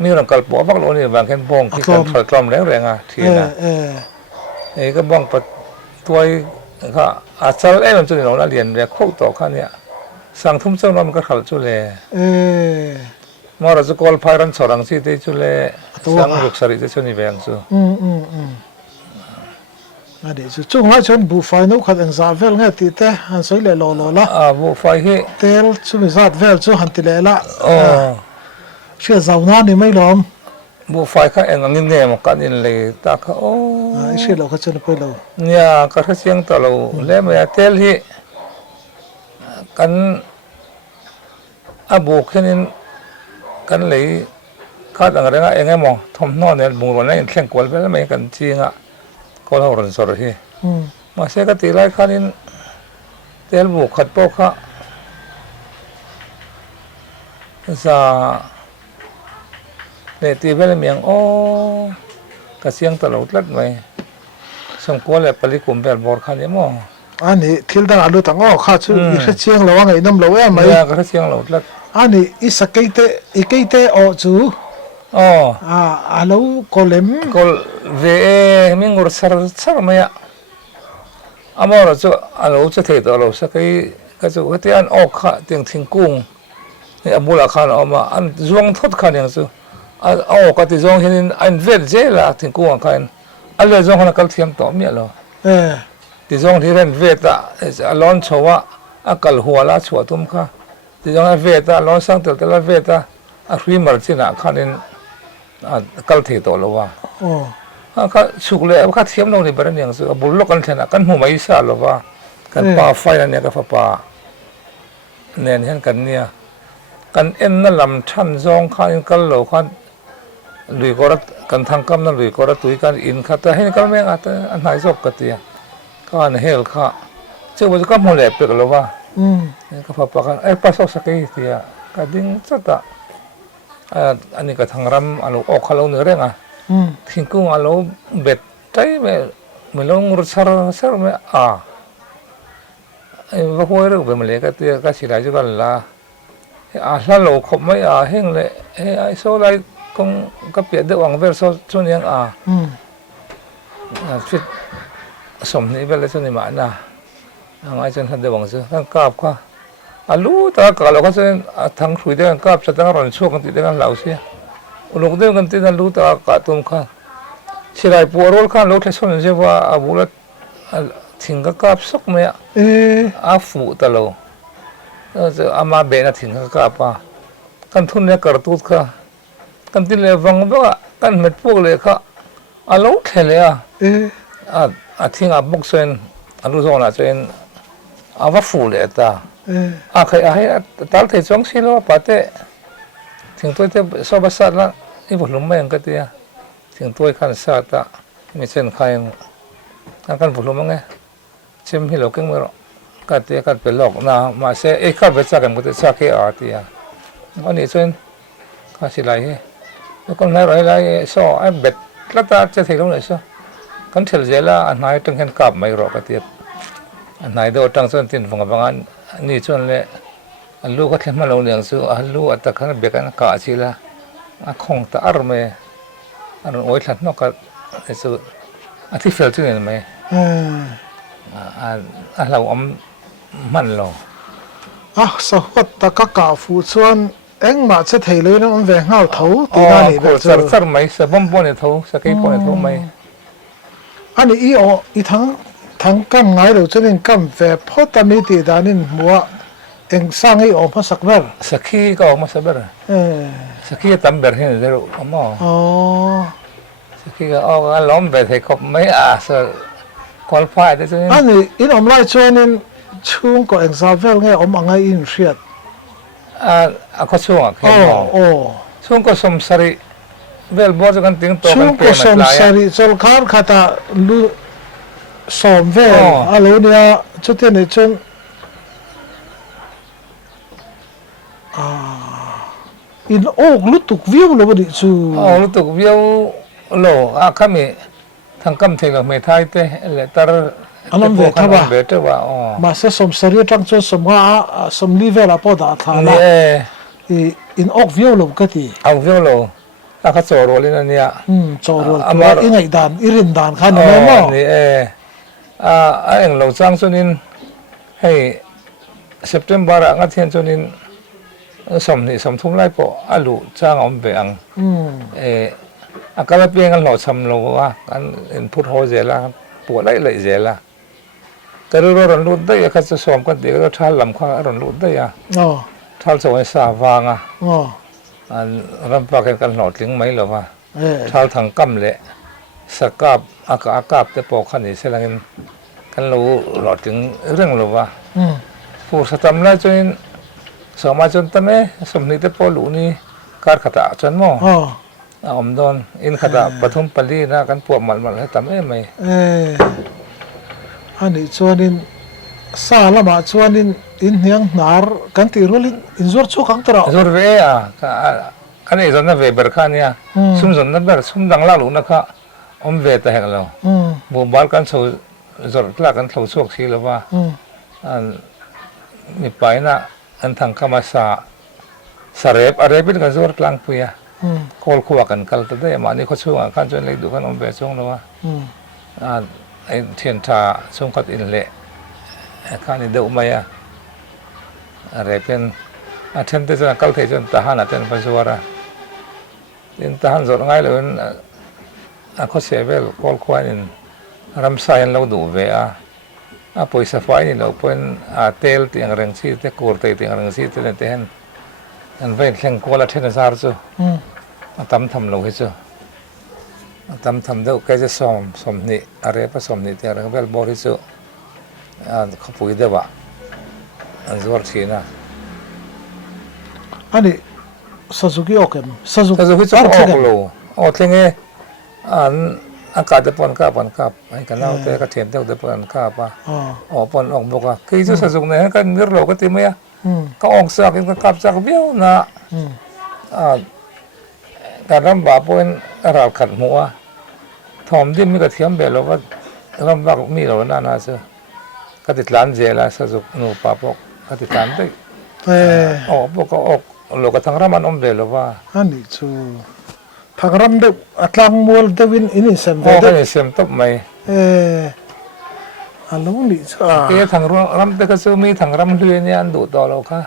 มีรังกัลปอบางโลนี่บางแค่บ้องที่กันถอยกลอมแรงทีน่ะก็บ้องปัดตัวก็อาจารย์มันจุดนี้เราเรียนเรียกคู่ต่อขั้นเนี่ยสั่งทุ่มเจ้าน้องมันก็ขับจุดเลยมาเราจะกอลพายรันสอรังสิได้จุดเลยสั่งลูกสาวได้จุดนี้แบงซูอันนี้จุดนั้นชนบุฟายนุขัดเอ็งซาเวลเงี้ยตีเตะหันสวยเลยโลละบุฟายที่เตลชุมิซาดเวลชุหันติเลละเชื่อสาวน้านี่ไม่ล้อมบุฟก็เองงินเนี่ยมันกันยินเลยตาเขาเชื่อเราเขาจะไปเราเนี่ยก็เสียงตลอดแล้วมันเตลที่กันบุกขึ้นกันเลยข้าต่างกันเองไงมองทอมนอนเนี่ยบุกวันนั้นแข่งกอลไปแล้วไม่กันจริงก็เราเรียนสอนที่มาเสียก็ตีไรข้านี่เตลบุกขัดโป๊กข้าจะเนี่ยตีไปแล้วเมียงกระเสียงตลอดลัดไหมสมควรเลยปริคุมแบบบอร์คันนี้มั้ง อันนี้ทิลดังอาลูตังอ้อข้าชื่ออีกเชียงเราว่าไงน้ำเราแอมไหม เนี่ยก็เสียงเราลัก อันนี้อีสเกตอีเกตอจู อ๋อ อาลูโกเลม ก็เวมิงรสารไม่อะอามาเราจะอาลูจะเทตัวเราสักก็จะว่าที่อันออกค่ะถึงทิ้งกุ้งนี่อาบุลาขันออกมาอันจวงทอดขันอย่างสุอันออกก็ที่จวงเห็นอันเวทเจล่ะทิ้งกุ้งขันอันเลยจวงขันก็เทียมต่อเมียเรา ที่จงที่เรนเวตาล้อนชัวอักลหัวลาชัวตุมค่ะที่จงเวตาล้อนสังเตลเวตาอักริมร์จินะขันินกัลที่ตัวละว่าก็สุกเลยก็เทียมลงในบริเวณอย่างสุบุลลกันเถอะกันหัวไม่สาละว่ากันป่าไฟนั่นเนี่ยก็ป่าเนี่ยเห็นกันเนี่ยกันเอ็นนั่นลำชันจงขันกันโลขันลุยกอดกันทางกำนั่นลุยกอดตุยกันอินขัดแต่เห็นกันไม่งัดอันไหนจบกันเตียก็อันเฮลค่ะเชื่อว่าจะก็มองเล็บไปกันหรือว่าก็พอปะกันปัสสาวะสักทีเดียก็ดิ้งสักตะอันนี้ก็ทางรำอันลูกออกเขาลงเนื้อเรื่องทิ้งกุ้งอันลูกเบ็ดใจไม่ลงรถสารไม่ว่าพวกเรื่องเป็นมาเลยก็เตียก็สิได้จุกันละถ้าเราขบไม่เฮงเลยไอ้โซ่ไรคงก็เปลี่ยนเดือดวังเวอร์โซ่ช่วงนี้ฟิตสมนี้เป็นอะไรส่วนนี้มานะไอ้จนทันเดือดวังซื้อทั้งกราบค่ะรู้แต่ก็เราก็จะทั้งคุยเรื่องกราบจะตั้งรอนช่วงกันติดกันเหล่าเสียลูกเดียวกันติดกันรู้แต่ก็ตุ้มค่ะชิลายปัวโรลค่ะลูกที่ส่วนนี้ว่าบุรุษทิ้งก็กราบสักเมื่อฟูตลอดจะอามาเบนทิ้งก็กราบป่ะกันทุนเนี่ยกระตุ้ดค่ะกันที่เลวังว่ากันเม็ดพวกเลยค่ะลูกเลี้ยทิ้งบุกเซนรู้จักนะเซนว่าฟูเลยตาใครให้ตาที่จงสิโลปะเตทิ้งตัวเตสอบสัตว์ละนี่บุรุษไม่ยังกันเตียทิ้งตัวขันสัตว์มีเส้นใครกันบุรุษมั้งไงเชื่อมให้เราเก่งมั้ยหรอกันเตียกันเป็นหลอกนะมาเสียข้าเป็นสักกันก็จะสักแค่เตียวันนี้เซนข้าสิไลแล้วก็ไม่ไรสอไอ้เบ็ดแล้วตาจะทิ้งลงเลยซะกันเฉลี่ยละอันไหนตั้งเห็นกลับไม่รอกระเทียบอันไหนโดนตั้งส่วนตินฟังบางอันนี่ส่วนเลยอันลูกก็เทียมมาลงเลี้ยงสู้อันลูกอัตตะขันเบกันกาศิละคงตาอารมณ์อันโอ้ยหลังนอกก็สู้อันที่เฟลที่นี่ไหมอันเราอมมันเราสวัสดิ์ตะกะกาฟูส่วนเอ็งมาจะเทเลยนะมันแหวงเงาเท้าตีหน้านี่แบบสารไหมสะบัมปนเท้าสกีปนเท้าไหมอันนี้อีทั้งกำไงเราจะเล่นกำแบบพอตามีตีดานินมัวเอ็งสร้างให้ออกมาสักเบอร์สกีก็ออกมาสักเบอร์สกีตั้มเบอร์เห็นเดี๋ยวอ๋อสกีก็ออกล้อมเบอร์ให้ครบไม่สควอลิฟายได้ใช่ไหมอันนี้อินอมไลชวนนินช่วงก็เอ็งซาเวลไงไงอินเชียดก็ช่วงช่วงก็สมสริเวลบอสกันติ้งโตกันเปลี่ยนช่วงก็สมสริจนคาร์ขัดลูสมเวลอะไรเนี่ยชุดที่นี่ช่วงอินโอกลุตุกวิวเลยวันนี้ชูลุตุกวิวโลข้ามีทางกำเทลเมทัยเตะเลตร์อันนั้นเวทว่ามาเสสมสริจังจนสมว่าสมลีเวลาพอดาทานะอินออกวิวลงก็ทีเอาวิวลงแล้วก็โจรเลยนั่นเนี่ยโจรตัวอีไงด่านอีรินด่านขันน้องมั้งนี่เอ็งเราสร้างส่วนนี้ให้เซปเทมเบอร์งั้นเทียนส่วนนี้สมทุ่มไล่ปอลูจ้างอมเบียงก็เพียงกันหล่อสมโลว่ากันพุทโธเจล่าปวดไล่เจล่าแต่เราหลุดได้ก็จะสมกันดีก็ทัลลำข้าเราหลุดได้ทัลสวยสาวางรำปากกันหลอดลิงไหมหรอวะทัลทางกำเละสกับอากาศแต่ปอกขันนี่เสร็จแล้วกันรู้หลอดถึงเรื่องหรอวะผู้สตัมแล้วจนสมัยจนตั้งแต่สมัยแต่พอหลูนี่การขัดจนมั่งอมดอนอินขัดปฐมปลีนะกันปวดมันให้ตั้งไหมอันนี้ชวนนินซาละมาชวนนินอินยังนารกันตีรุลินอินจวดโชคังตระจวดเวียอันนี้จนนั้นเวเบอร์ขันเนี่ยซุ่มจนนั้นเบอร์ซุ่มดังล่าหลูนะคะอมเวตแห่งเราบุบาลกันโซ zor tlak an thlo chuak thi lova an mi paina an thang kama sarep arepin kan zor tlang puya kol khuwa kan kal ta de mani kho chunga kan chen lei du kan om be chong lova an ai thian tha chung khat in le khani deuh mai a arepin a then te cha kal thei chen ta hana ten pa zuara tin ta han zor ngai leun a kho sevel kol khwa in ram sayan lo du ve a poisa fai ni lo pen a tel tiang reng si te kur te tiang reng si te te hen an ve thleng ko la then zar chu a tam tham lo hi chu a tam tham deuh ke je som ni are pa som ni tiang reng vel bor hi chu a kho pui dewa an zor thina ani Suzuki okem Suzuki chu lo o thlenge an akad te pon ka ai kan lau te ka thiam te de pon ka pa o pon ong boka ki chu sa jung ne kan mir lo ka ti me ka ong sa ka kap sa ka biu na a ka ram ba pon ra khat mu a thom dim mi ka thiam be lo ka ram ba mi lo na sa ka ti tlan je la sa juk nu pa pok ka ti tlan te o boka ok lo ka thang ram an om be lo wa ani chu thang ram de atlang mol de win in sem o de ka sem top mai alo ni cha ke thang ram te ka chu mi thang ram hlue ni an du to lo kha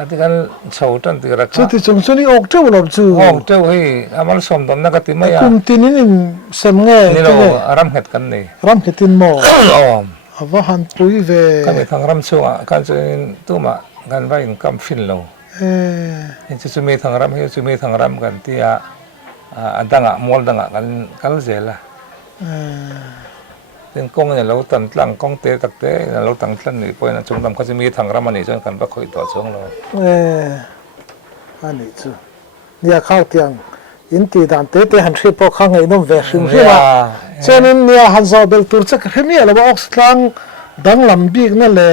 ati kan chho tan ti ra chu kha ti chung chu ni ok chu lo chu o te hi amal som dom na ka ti mai ya kum tin in sem nge ni lo ram het kan ni ram ke tin mo o ava han pui ve kan mi thang ram chu kan chu tu ma kan vai in kam fin lo ni chu mi thang ram hi chu mi thang ram kan ti a adanga mol danga kan kal zela tin kong ne lo tan tlang kong te tak te lo tang tlan ni poina chung dam kha chu mi thang ram ani chon kan ba khoi to chung lo ani chu nia khau tiang in ti dan te te han thri po khang ei nom ve hrim hrim a chenin nia han zo bel tur chak hremi ala ox tlang dang lam bik na le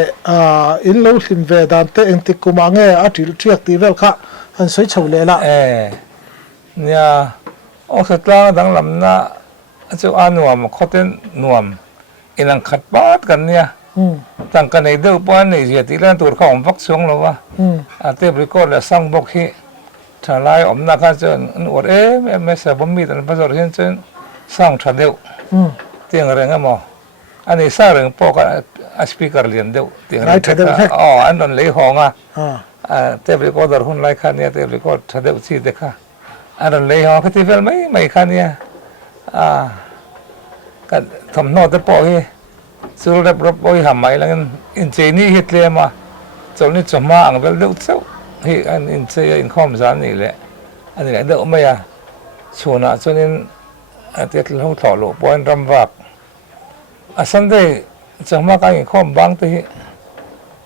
in lo hlim ve dan te eng ti kuma nge a til thiak ti vel kha han soi chho le la nia ox tlang dang lam na chu anuam khoten nuam inang khat pat kan nia tang kan ei deuh pawh nei zia ti lan tur kha awm vak chung lo wa a tape record la sang bok hi thalai awm na kha chuan an ur em sa bom mi tan pa zor hian chuan sang tha deuh tiang reng emaw ani sa reng pawh ka a speaker lian deuh tiang reng an don lei hawnga tape recorder hun lai kha nia tape record tha deuh chi te kha an don lei hawnga festival mai kha nia ka thom no te pawh hi chu rep pawh hi hamai lang in che ni hi tle ma chol ni choma ang vel deuh chau hi an in che in khom zan ni le ani le deuh mai a chuna chunin te tlo thlo lo point ram wak a sunday choma ka in khom bang te hi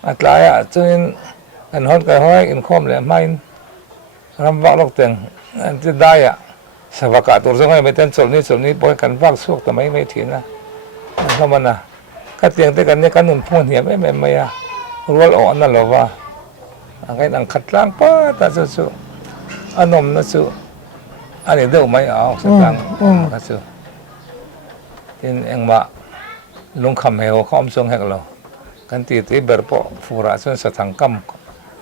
atlaya chunin an hon ka hoi in khom le main ram wak lok teng an ti daya savaka tur zongai meten chol ni boy kan wak suak ta mai thina hamana ka tiang te kan ne kan nun phun hiam em mai a rol o na lova angai nang khatlang pa ta chu anom na chu ani deuh mai a ok sang ka chu tin engma lungkham heo khom song hek lo kan ti ber po fura chun sa thangkam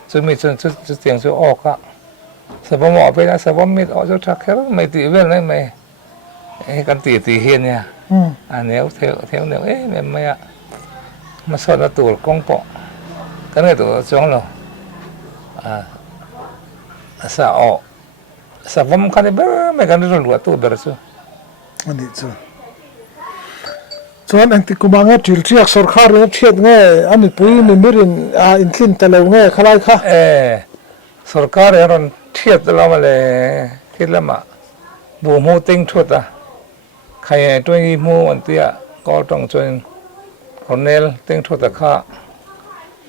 chu mi chun chu tiang chu oka sabom o pe na sabom mit o chu thakher mai ti vel nai mai kan ti hian ya aneu theo neu em mai a ma so na tur kong po kan ngai to chong lo sa o sa vom kan ber mai kan ro lu tu ber chu ani chu chuan ang ti kuma nge til thiak sarkar nge thiat nge ani pui mi mirin in thlin talo nge khalai kha sarkar ron thiat la ma le thilama bu mu ting thuta khai tui mu an tia ko tong chuan Cornell ting thuta kha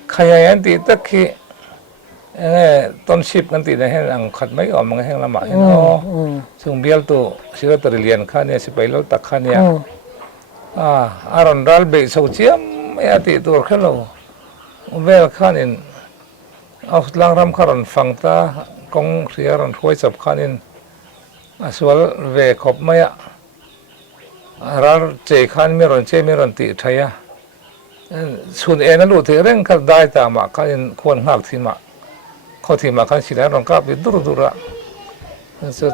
khai an ti takhi township kan ti na hen ang khat mai om nga heng lama hen chung bial tu sira trillion kha ne si pailo tak kha ne aron ral be so chiam ya ti tur khalo vel khanin auslang ram kharon fangta kong riaron khoi chap khanin aswal ve khop maya rar che khan mi ron che mi ron ti thaya sun e na lu the reng khal dai ta ma khan khon ngak thi ma kho thi ma khan silai ron ka bi dur dura so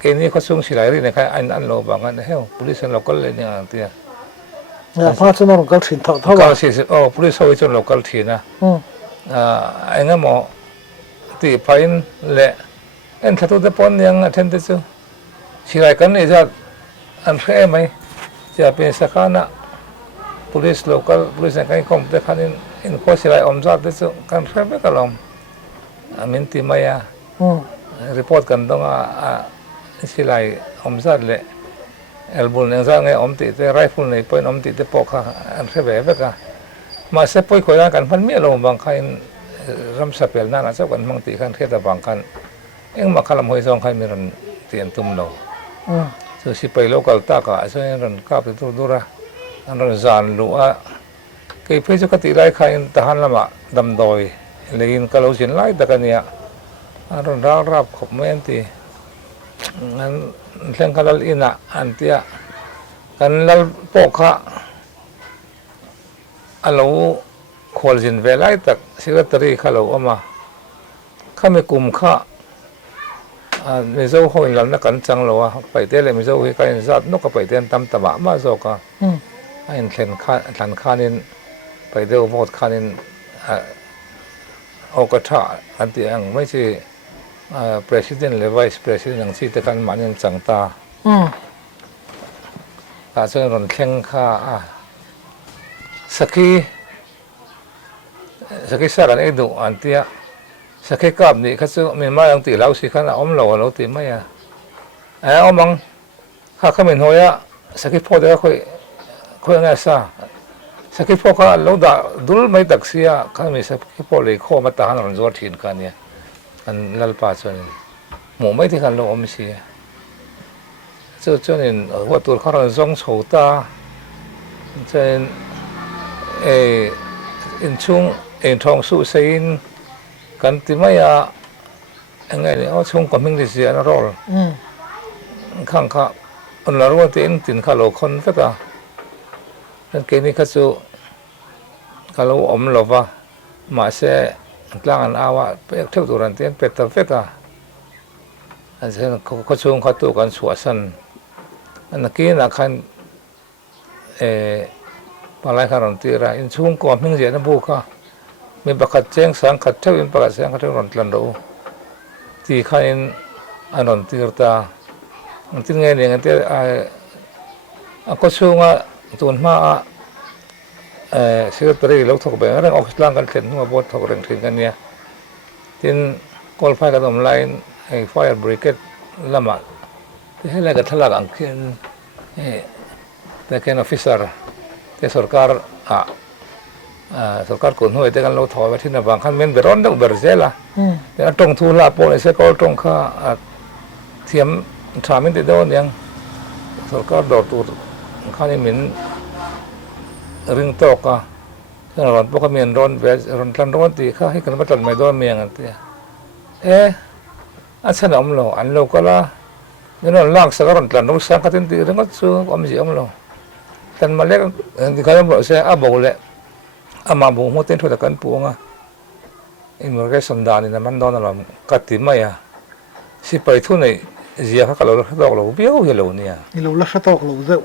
ke ni kho sung silai ri ne kha an lo ba ngan he police local le ni ang tia pha chu nong kal thin tho ka si police ho chon local thi na ai nga mo ti pain le en thatu de pon yang athen te chu silai kan ni ja an fe mai ja pe sakana police local police kai kom te khanin in ko silai om za te chu kan fe be kalom amin ti maya report kan dong a silai om za le elbul ne za nge om ti te rifle nei point om ti te pokha an fe be ka ma se poi ko ya kan phan mi lo bang khain ram sapel na na cha kan mang ti khan kheta bang kan eng ma khalam hoi zong khai mi ran tian tum lo so si pai local ta ka so ran ka pe tu dura an ran zan lu a ke phe chu ka ti lai khain ta han lama dam doi lein ka lo sin lai da ka nia an ran ra rap khop men ti an thleng ka lal ina an tia kan lal pokha alo khol jin velai tak secretary khalo ama khame kum kha mi zo hoi lam na kan chang lo a pai te le mi zo hi kai zat no ka pai ten tam tama ma zo ka ain thlen khanin pai de vote khanin o ka tha an ti ang mai chi president le vice president ang chi te kan manin chang ta ta chen ron thleng kha sakhi saran edu antia sakhi kap ni khachu min ma yang ti lau si khan om lo ti ma ya omang kha khamin hoya sakhi pho de khoi nga sa sakhi pho kha lo da dul mai tak sia khami sakhi pho le kho ma ta han ron zor thin ka ni an lal pa chon mo mai ti khan lo om si chu chonin wa tur kha ron zong chho ta chen in chung in thong su sein kan ti maya angai ni o chung ko ming di sia na rol khang kha on la ro te in tin kha lo khon fa ta kan ke ni kha chu ka lo om lo wa ma se tlang an awa pe theu tu ran ten pe ta fe ka an se ko chung kha tu kan chua san an ki na khan palai kharon ti ra in chung ko ming je na bu ka mi bakat cheng sang khat theu in bakat sang khat ron tlan ro ti khain anon tir ta tin nge ne nge te a ko chunga tun ma secretary lo thok be rang office lang kan thlen ma bot thok reng thin kan nia tin call phai ka dom line fire brigade lama te hela ka thalak ang khen te ken officer te sarkar sarkar kun hoi te kan lo thaw ba thin bang khan men beron dong berzela te atong thu la po se ko tong kha thiam thamin te don yang sarkar dor tur khani min ring to ka ron po ka men ron ve ron tlan ron ti kha hi kan ba tlan mai don miang an te a chan om lo an lo kala no lak sa ron tlan ro sa ka tin ti rang chu om ji om lo tan ma lek di kha mo se a bo le ama bo mo ten tho da kan pu nga in mo ke som dan ni man don la ka ti ma ya si pai thu nei zia kha lo dok lo biao he lo nia ni lo la kha tok lo de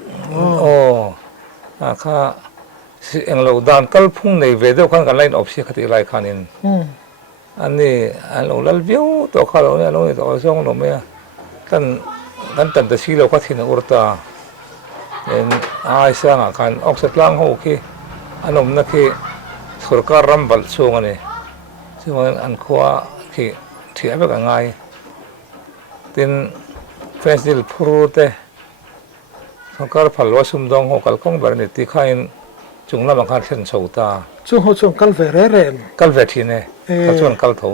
kha si eng lo dan kal phung nei ve de khan kan line of si khati lai khanin ani an lo lal biao to kha lo ne lo ni to song lo me tan ta si lo kha thin urta en ai sang kan oxet lang ho ki anom na ki sarkar ram bal chung ani chuan an khwa ki thia ba ka ngai tin festival phurute sarkar phalwa sum dong ho kal kong bar ni ti khain chungla ma kha thlen chouta chung ho chung kal ve re ren kal ve thi ne ka chuan kal tho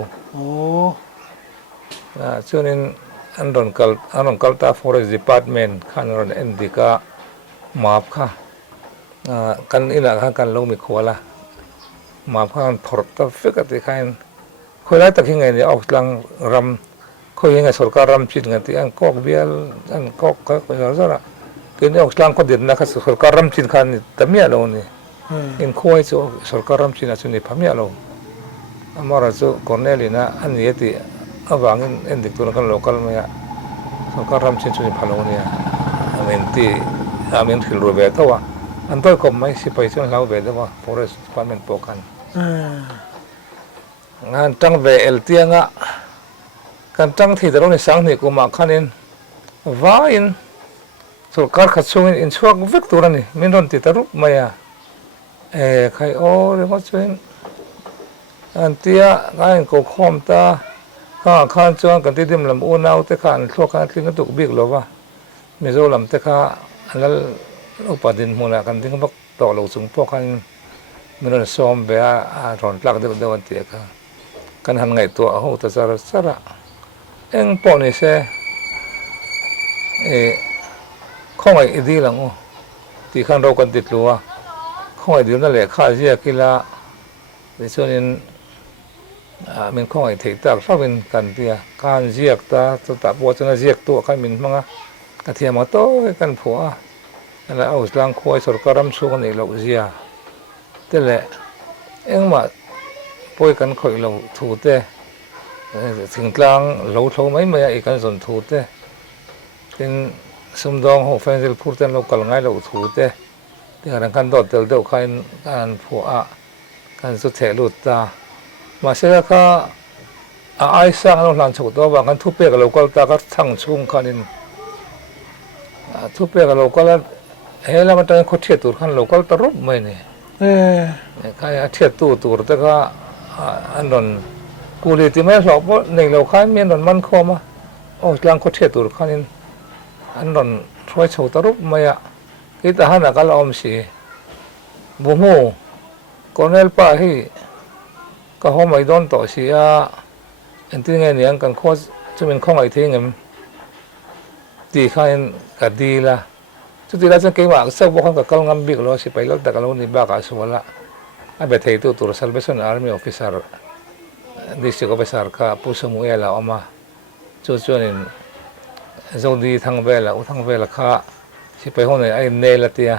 chuanin an ron kal ta forest department khan ron endika map kha kan ina kha kan lo mi khwala map khan thor ta fika ti khain khoilai tak hingai ni ok lang ram khoi hingai sarkar ram chin ngai ti an kok bial an kok ka ko zara kini okslang ko din na kas sarkaram chin kan tamia lo ni in khoi chu sarkaram chin chu ni phamia lo amara chu cornelina anieti awangin endik tur kan local maya sarkaram chin chu ni phalo ni amen ti amen khil ro ve tawa antoi kom mai sipai chu lau ve dawa forest department pokan ngan tang ve el tianga kan tang thi daro ni sang ni kuma khanin vain sarkar khatsungin in chuak vek turani minron ti tarup maya khai o re ngo chuin antia gain ko khom ta ka khan chuan kan ti dim lam unau te khan thloka tling tuk bik lova mizoram te kha alal upadin muna kan ding bak to lo chung po khan minron som be a ron tlak de de ti ka kan han ngai to ho ta sara eng po ni se không ai đi là ngô thì khăn rau cần thịt lúa không ai đi nó lại khai gì kia là để cho nên mình không ai thấy ta sao mình cần thì can giết ta ta bộ cho nó giếtตัวcái mình mang cái thiệp mà tôi cần phủa là ở lang khôi sổ caram xuống này lậu gì thế là em mà bôi cần khởi lậu thủ thế thỉnh lang lậu thâu mấy mấy cái dồn thủ thế nên sum dong ho fensil purten local ngai lo thu te ti ran kan dot tel deuh khain kan phu a kan su the lut ta ma se ka ai sang lo lan chok to ba kan thu pe ka local ta ka thang chung khanin thu pe ka local he la ma ta kho the tur khan local ta rup mai ne kai a the tu tur ta ka an don ku le ti mai lo bo nei lo khan men don man kho ma o lang kho the tur khanin anh còn thôi chầu tao lúc mày ạ cái ta hắn là cái lom xì bố mồ con el pa hi cái hôm mày đón tỏ xì à anh tin nghe anh cần khó cho mình không ai thấy em thì khai cả đi là chút thì là chân cái mà sau bố không cả câu ngâm biết lo xì phải lúc ta cái lúc này ba cả số là anh bé thấy tôi Salvation Army officer district officer cả pusumu là ông mà cho nên dâu đi thằng về là khá chỉ phải hôm nay anh nề là tia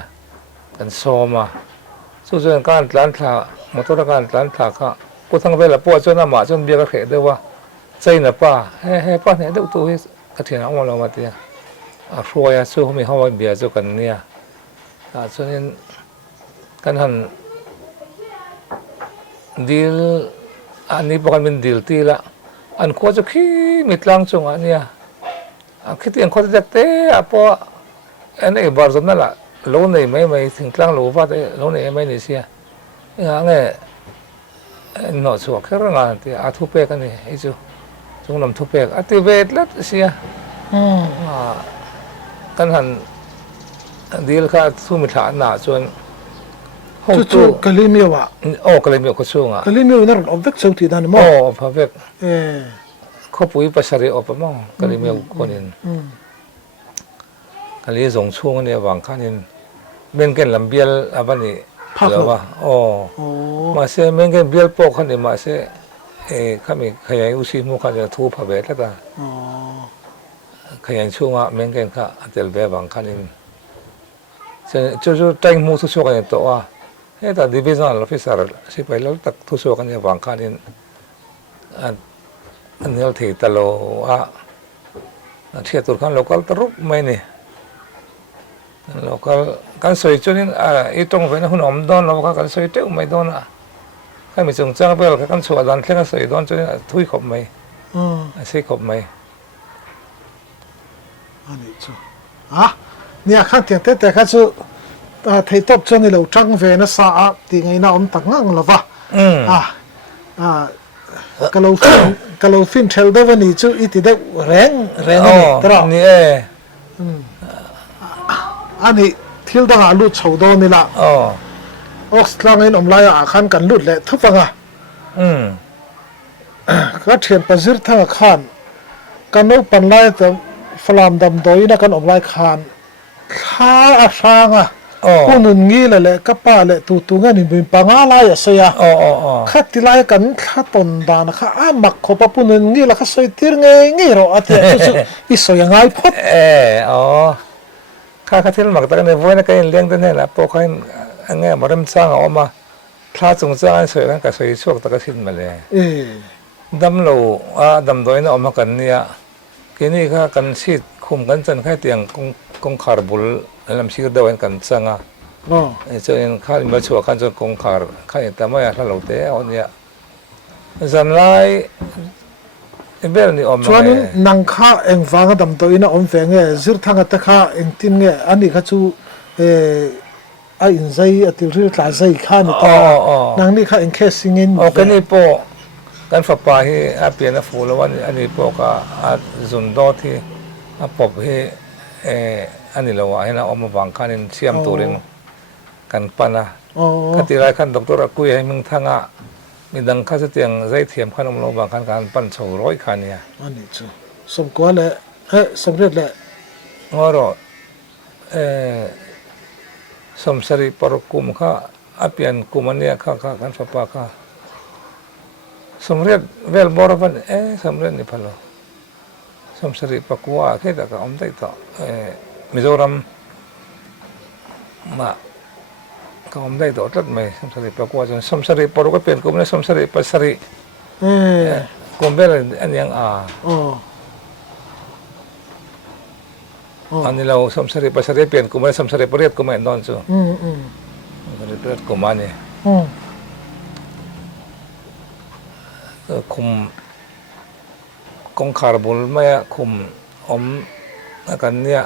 cần so mà số chuyện can lán thà mà tôi đã can lán thà khá cô thằng về là po cho nó mà cho nó biết cái khẽ đâu chơi là pa he pa này đâu tôi cái chuyện ông làm mà tia rồi à số hôm nay họ bây giờ cần nia cho nên cần hẳn deal anh ấy bảo mình deal ti là anh có cho khi mít lang chung anh nia khi tiền khó được thế apa anh ấy bảo rằng là lâu này mấy thỉnh thoảng lâu phát lâu này mấy này xia nghe nó số cái rằng thì thu pe cái này ấy chứ chúng làm thu pe thì về lắm xia căn hẳn deal khác thu mình thả nã chọn chú cái ly miêu à cái ly miêu có chung à cái ly miêu nó là ốp vết sâu thì đàn mò ốp vếtเขาปุ๋ยภาษาเรียกว่ามั่งก็เลยมีคนนึงก็เลยส่งช่วงนี้วางข้านี่เมื่อกี้ลำเบียลอะไรนี่เหรอวะมาเสียเมื่อกี้เบียลปอกข้านี่มาเสียข้ามีขยายอุชิมุข้าจะทูผ่าเบสแล้วตาขยายช่วงอ่ะเมื่อกี้ข้าเตลเบบางข้านี่จะใจมูทุกช่วงกันตัวแต่ดิวิชั่นออฟฟิเซอร์สิไปแล้วตักทุกช่วงกันวางข้านี่อันนี้เราถือตลอดเทียตุรกันโลกาลตรุปไม่เนี่ยโลกาลการสวยจนนี่อีตรงไปนะหุ่นอมดอนเราการสวยเจ้าไม่ดอนอ่ะใครมีจงจ้างไปเราการสวยดอนแค่การสวยดอนจนทุยขบไม่ใช่ขบไม่อันนี้จูเนี่ยข้าเทียนแต่ข้าจูไทยตบจนนี่เราจังเวนะสาตีไงน่าอมตักงังหรอวะก็เราฟินเทลได้วันนี้จู่อีที่ได้แรงนี่ตรานี่อันนี้ที่เราต้องลุดชาวดอนนี่ละออกสลางเงินอมลายขันกันลุดเลยทุกฟังก็เทียนประสิทธิ์ทางขันกันนุปันไล่แต่ฟลามดำโดยนะกันอมลายขันข้าอาชางผู้นุนงี้เลยก็ป้าเลยตัวเงินนี่เป็นปังอะไรอะเสียข้าที่ไล่กันข้าตนดานข้ามักขบผู้นุนงี้แล้วข้าสวยตีร์งี้เราอาทิตย์สุดอีสวยยังไงพอดข้ ข้าข้าที่เราหมักตะกันในวันนั้นก็ยังเลี้ยงตัวเนี่ยแหละพวกเขาอันเงี้ยมาเริ่มสร้างออกมาพระจงสร้างสวยกันก็สวยช่วงตะกันสิ้นมาเลยดำโลดำโดยน่ะออกมากันเนี่ยทีนี้ข้ากันชีดคุมกันจนแค่เตียงกงคาร์บุลลำชีดเดินกันสังอ่ะจนข้ามาชัวกันจนกงคาร์ข้าเห็นแต่ไม่อยากทะเลาะเตะเอาเนี่ยสันไลเบลนี่ออกมาชวนนังข้าเองฟังดำโดยน่ะอมแฝงเงี้ยซิร์ทางตะข้าเองตินเงี้ยอันนี้ข้าชูไอ้อินไซติริตาไซข้านี่ต่อนางนี่ข้าเองแค่สิงเงินโอเคนี่พอกันฝักไปให้เปลี่ยนฟูแล้ววันอันนี้พวกจุนโดที่ปบให้อันนี้เราว่าให้นะออกมาบังคันเสียมตัวเองกันปนะก็ที่ไรขั้นดรกุยให้มึงทั้งมีดังข้าเสียงใจเทียมขั้นอมโลบังคันการปั้นโชว์ร้อยคันเนี่ยอันนี้จ้ะสมควรเลยสำเร็จเลยอ๋อรอสมสริปรกุมข้าเปลี่ยนกุมันเนี่ยข้ากันฝักไปข้าสมเร็จเวลบอร์บันสมเร็จนี่พะโลสมสริปกัวแค่แต่ก็อมได้ต่อมิโซรัมมาก็อมได้ต่อตัดไม่สมสริปกัวจนสมสริปรก็เปลี่ยนกุมเนี่ยสมสริปัสริกุมเวลอันยังอันนี้เราสมสริปัสริเปลี่ยนกุมเนี่ยสมสริปเรียดกุมเนี่ยนอนซูสมสริปเรียดกุมันเนี่ยคุมกงคาร์บุลไม่คุมอมกันเนี่ย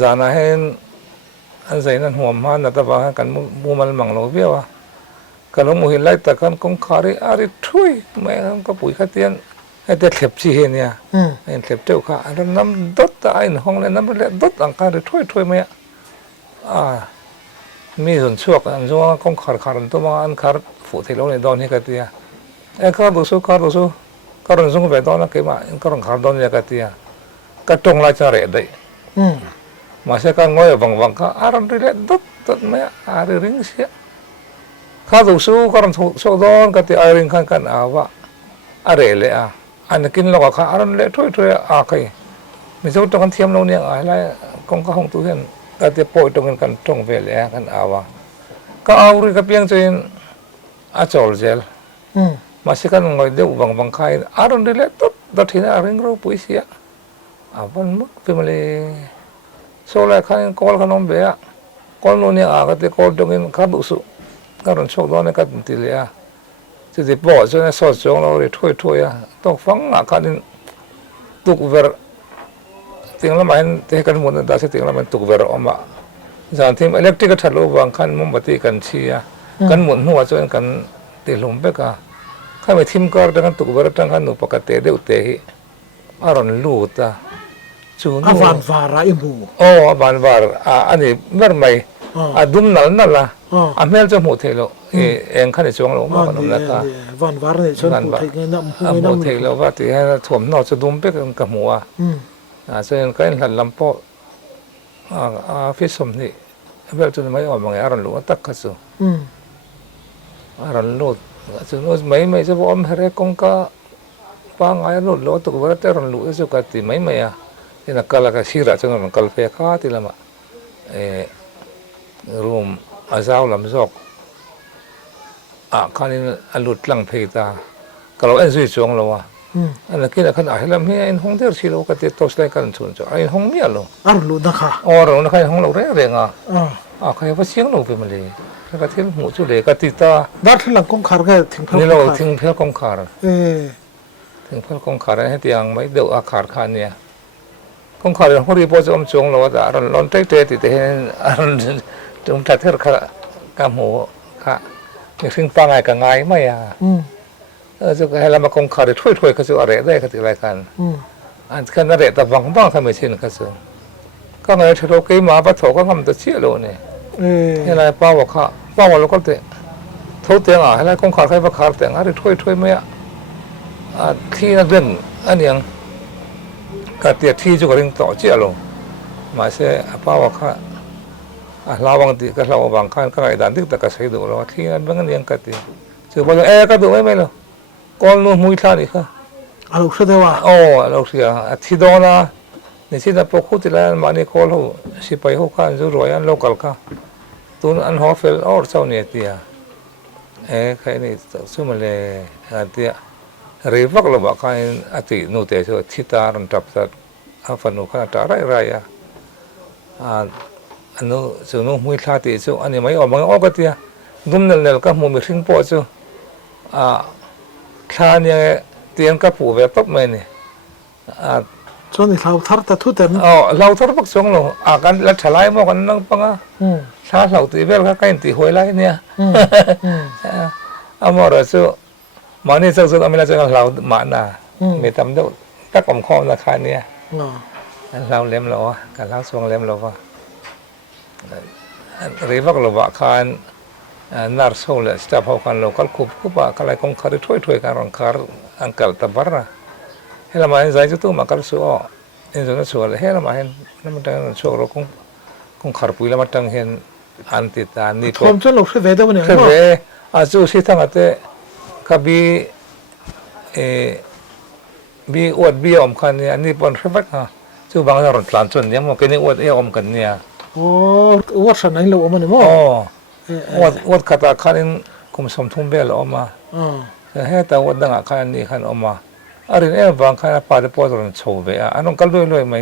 จานาเห็นอันใส่นั่นหัวมันนะแต่ว่ากันมูมันมังโลเบี้ยวกันลงมือไล่แต่กันกงคาริอาริทุยไม่ก็ปุ๋ยขัดเตียนให้แต่เข็บชีเนี่ยให้เข็บเจ้าข้าอันนั้นน้ำดดตายในห้องเลยน้ำเล็ดดดอังการริทุยไม่มีส่วนช่วงอันช่วงกงคาร์ตัวมาอันคาร์ฝูที่เราในดอนนี่กันเตียkardo su kardo su be dona ke ma kardo kardo ya katia katong la chare dai masa kan ngoy bang ka aran rile dot me are ring sia kardo su kardo so don kati aring kan awa are le an kin lo ka aran le thoi kai mi zo to kan thiam lo ne la kong ka hong tu hen ta te poi to kan tong ve le kan awa ka auri ka piang chen a chol gel masih kan ngoy deu bang kai aron dile tot hina ring ro puisia apan muk pemale sola kan kol kanom be kol no ni aga te kol dongin kadu su karon sok do ne kat tilia ti po so ne so chong lo ri thoi ya tok fang akanin tuk ver ting la main te kan mun da se ting la main tuk ver oma jan tim electric thalo bang kan mombati kan chia kan mun huwa chen kan ti lum be kaข้าไม่ทิมก็ดังนั้นตุกบริษัทกันหนูปกติเดือดเตะอารมณ์ลูตาจูนวานวาระอิมูวานวาระอันนี้เมื่อไม่ดุมนั่นล่ะเมื่อจะหมดเทโลเองขั้นในช่วงเรามาขนมแล้วก็วานวาระในช่วงหมดเทโลหมดเทโลว่าที่ให้ถ่วมนอกจะดุมไปกับหัวเช่นก็เห็นหลังลำโพฟิสมนี่เมื่อจะไม่ออกมาไงอารมณ์ลูตักขัดสูอารมณ์ลูTerus mai sebab om hari kongka pang air lu tu berat orang lu itu kati mai ya. Ina kalau kasira jangan kalau peka ti lama room azau lam zok. Kan ini alut lang peta. Kalau enzi jong lo wah. Anak kita kan ahilam ni in hong der silo kati tos lai kan cun cun. In hong ni alo. Arlu nakha. Orang nakha hong lo re nga. Kaya apa siang lo pemeli.ก็ที่หมู่จุเลก็ติดต่อด้านหลังกงคาร์ก็ถึงนี่เราถึงเพื่อกงคาร์ถึงเพื่อกงคาร์ให้เตียงไม่เดือดอาคารคันเนี่ยกงคาร์เขารีบจะอมจงเราแต่เราลอนเตะติดเห็นจงทัดเท่ากับกำหัวค่ะนี่ถึงฟังไงกับไงไม่จะให้เรามากงคาร์ถ้วยก็จะอะไรได้ก็จะอะไรกันอันกันอะไรแต่บางบ้างทำไม่ชินก็จะก็ไงที่เราเกี่ยมาปะโถก็ทำตัวเชี่ยโลเนี่ยให้ไรป้าบอกข้าป้าบอกเราก็เตะทุเตียงให้ไรกงขาดใครประคาเตียงอะไรถ้วยไม่ที่นั่นเรื่องอันยังก็เตียที่จุกริงต่อเจียลงมาเสียป้าบอกข้าเราบางทีก็เราบางครั้งก็ไอ้ด่านที่ตะกัใช้ดูเราที่นั่นบางอย่างก็เตียจือบอกก็ดูไม่หรอกก้อนนู้นมุ้ยท่านี่ค่ะเราเชื่อได้ว่าเราเสียที่โดนนะ นี่ที่นั่นพวกคู่ที่แล้วมานี่ call เขาสิไปเขาข้างจะรวยอัน local ค่ะตัวอัน Hoffel ออร์เจ้าเนี่ยเตียใครนี่สู้มาเลยเตียรีวักเราบอกกันอตินูเตชัวทิตารันทับสัตอาฟันุข้าตาไรอะอันนู้ส่วนนู้มุ้ยท่าติชัวอันนี้ไม่ออกมันออกก็เตียดุมนั่นก็มุมมีสิ่งปอชัวท่าเนี่ยเตียนกับผู้แบบปั๊บไม่เนี่ยจนเราทาร์ตทุเต็มเราทอดปักสงเรากันแล้วฉลายมากันนั่งปังถ้าเราตีเวลก็ใกล้ตีหวยไรเนี่ยมอร์ชัวมันนี่สักๆอเมริกาเราหมาหนาไม่ทำได้ตักอมคอมราคาเนี่ยเราเลี้ยมเรากันเราสวงเลี้ยมเราว่ารีวักเราว่าการนาร์โซลสตาฟเขากันเราคัลคุบคุบว่าอะไรคงคาริถ้วยกันรังคาร์อังกัลตบาร์นะเฮลมาเห็นใจจุดตัวมาคัลสัวเห็นจุดสัวเลยเฮลมาเห็นนั่นมันตั้งสัวเราคงคาร์ปุยแล้วมันตั้งเห็นอันติดอันนี้ก็ผมจะหลบเสวดวันนี้เสวดจูสิทั้งอันเตก็บีอวดบีอมกันเนี่ยนี่เป็นเรื่องฮะจู่บางอย่างรันทลันจนเนี่ยมันก็นี่อวดอมกันเนี่ยโอ้อวดฉันนี่เราอมมันมั้งอวดขัดขันคุมสมทุนเบลอมมาแต่ให้แต่อวดดังขันนี่ขันอมมาอะไรเนี่ยบางขันปาดปอดรันโชว์เบียอันนั้นก็รวยไหม